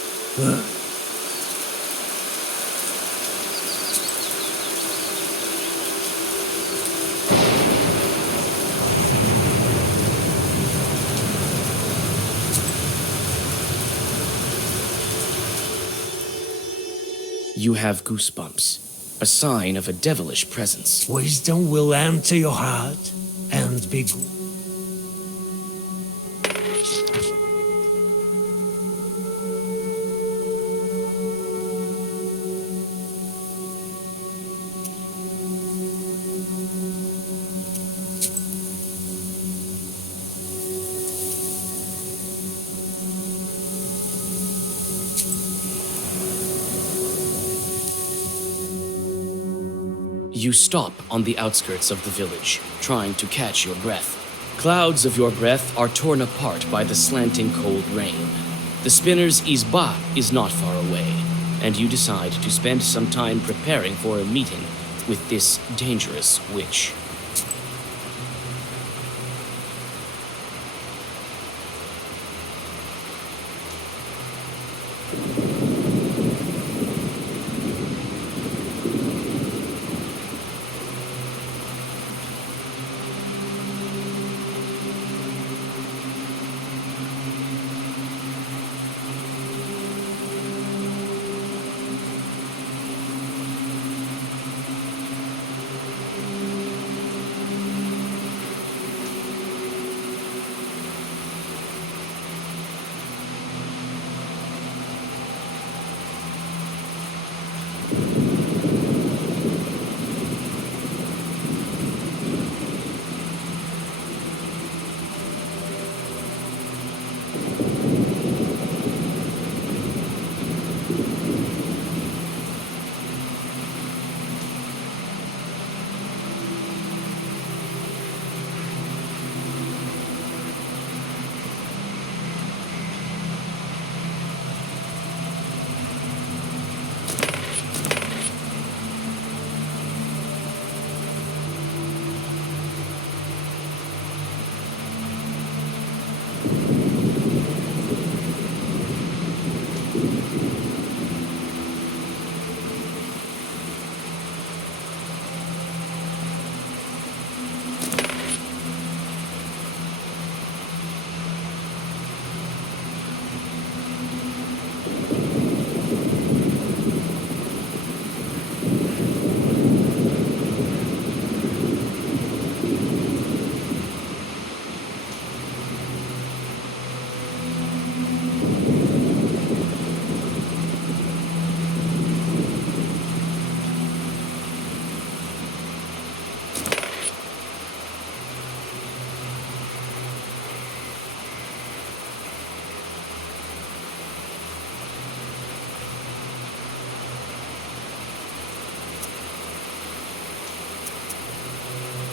You have goosebumps, a sign of a devilish presence. Wisdom will enter your heart and be good. You stop on the outskirts of the village, trying to catch your breath. Clouds of your breath are torn apart by the slanting cold rain. The spinner's izba is not far away, and you decide to spend some time preparing for a meeting with this dangerous witch.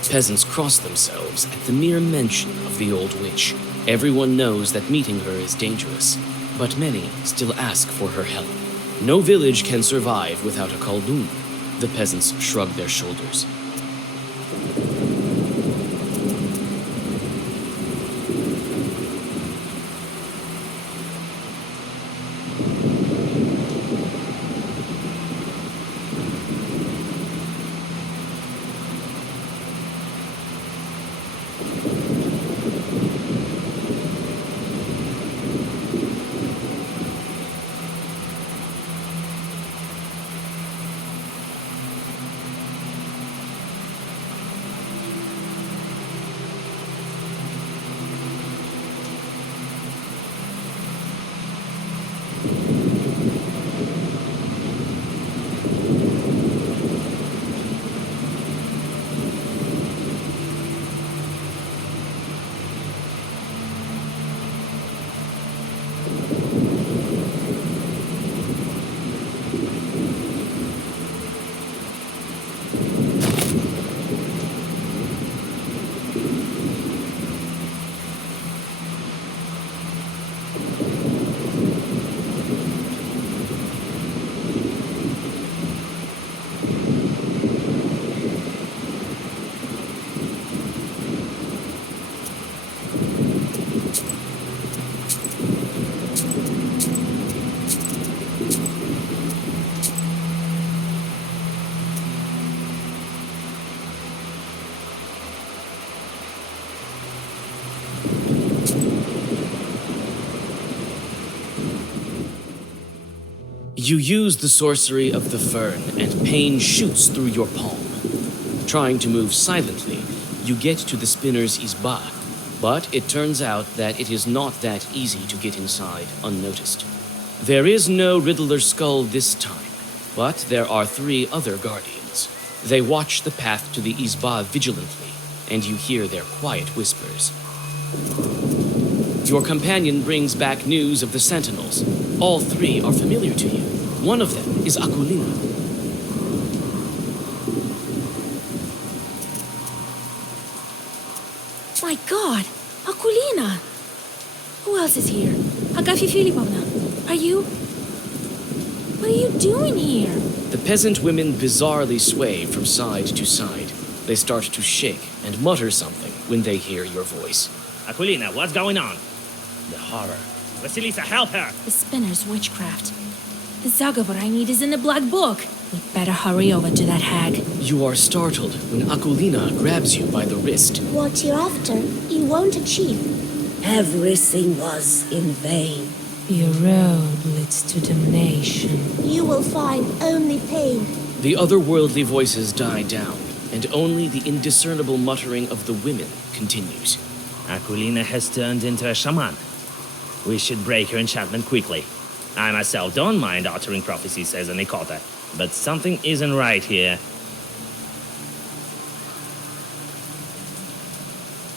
Peasants cross themselves at the mere mention of the old witch. Everyone knows that meeting her is dangerous, but many still ask for her help. No village can survive without a Khaldun. The peasants shrug their shoulders. You use the sorcery of the fern, and pain shoots through your palm. Trying to move silently, you get to the spinner's izba, but it turns out that it is not that easy to get inside unnoticed. There is no Riddler skull this time, but there are 3 other guardians. They watch the path to the izba vigilantly, and you hear their quiet whispers. Your companion brings back news of the sentinels. All 3 are familiar to you. One of them is Akulina. My God, Akulina! Who else is here? Agafi Filipovna, are you? What are you doing here? The peasant women bizarrely sway from side to side. They start to shake and mutter something when they hear your voice. Akulina, what's going on? The horror. Vasilisa, help her! The spinner's witchcraft. The Zagavar I need is in the black book. We better hurry over to that hag. You are startled when Akulina grabs you by the wrist. What you're after, you won't achieve. Everything was in vain. Your road leads to damnation. You will find only pain. The otherworldly voices die down, and only the indiscernible muttering of the women continues. Akulina has turned into a shaman. We should break her enchantment quickly. I myself don't mind uttering prophecies as an Ikota, but something isn't right here.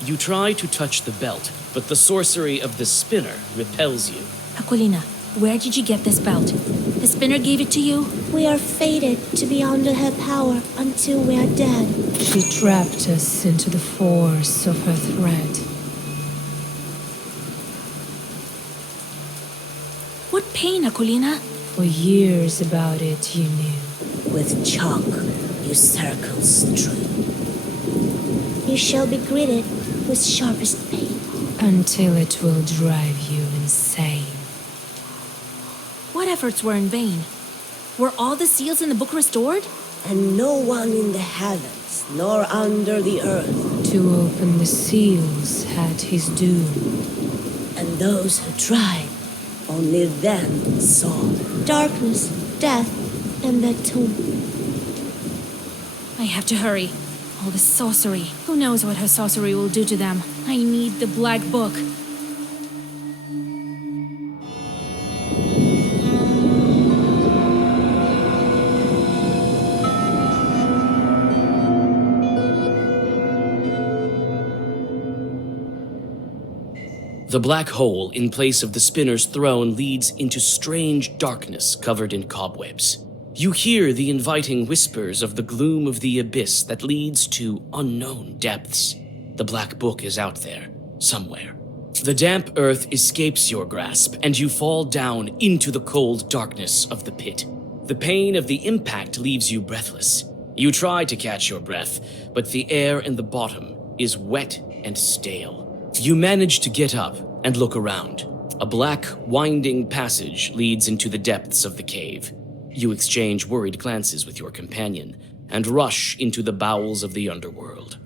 You try to touch the belt, but the sorcery of the spinner repels you. Akulina, where did you get this belt? The spinner gave it to you? We are fated to be under her power until we are dead. She trapped us into the force of her threat. What pain, Akulina? For years about it, you knew. With chalk, you circles true. You shall be greeted with sharpest pain. Until it will drive you insane. What efforts were in vain? Were all the seals in the book restored? And no one in the heavens, nor under the earth. To open the seals had his doom. And those who tried, only then saw darkness, death, and the tomb. I have to hurry. All the sorcery. Who knows what her sorcery will do to them? I need the black book. The black hole in place of the spinner's throne leads into strange darkness covered in cobwebs. You hear the inviting whispers of the gloom of the abyss that leads to unknown depths. The black book is out there, somewhere. The damp earth escapes your grasp, and you fall down into the cold darkness of the pit. The pain of the impact leaves you breathless. You try to catch your breath, but the air in the bottom is wet and stale. You manage to get up and look around. A black, winding passage leads into the depths of the cave. You exchange worried glances with your companion and rush into the bowels of the underworld.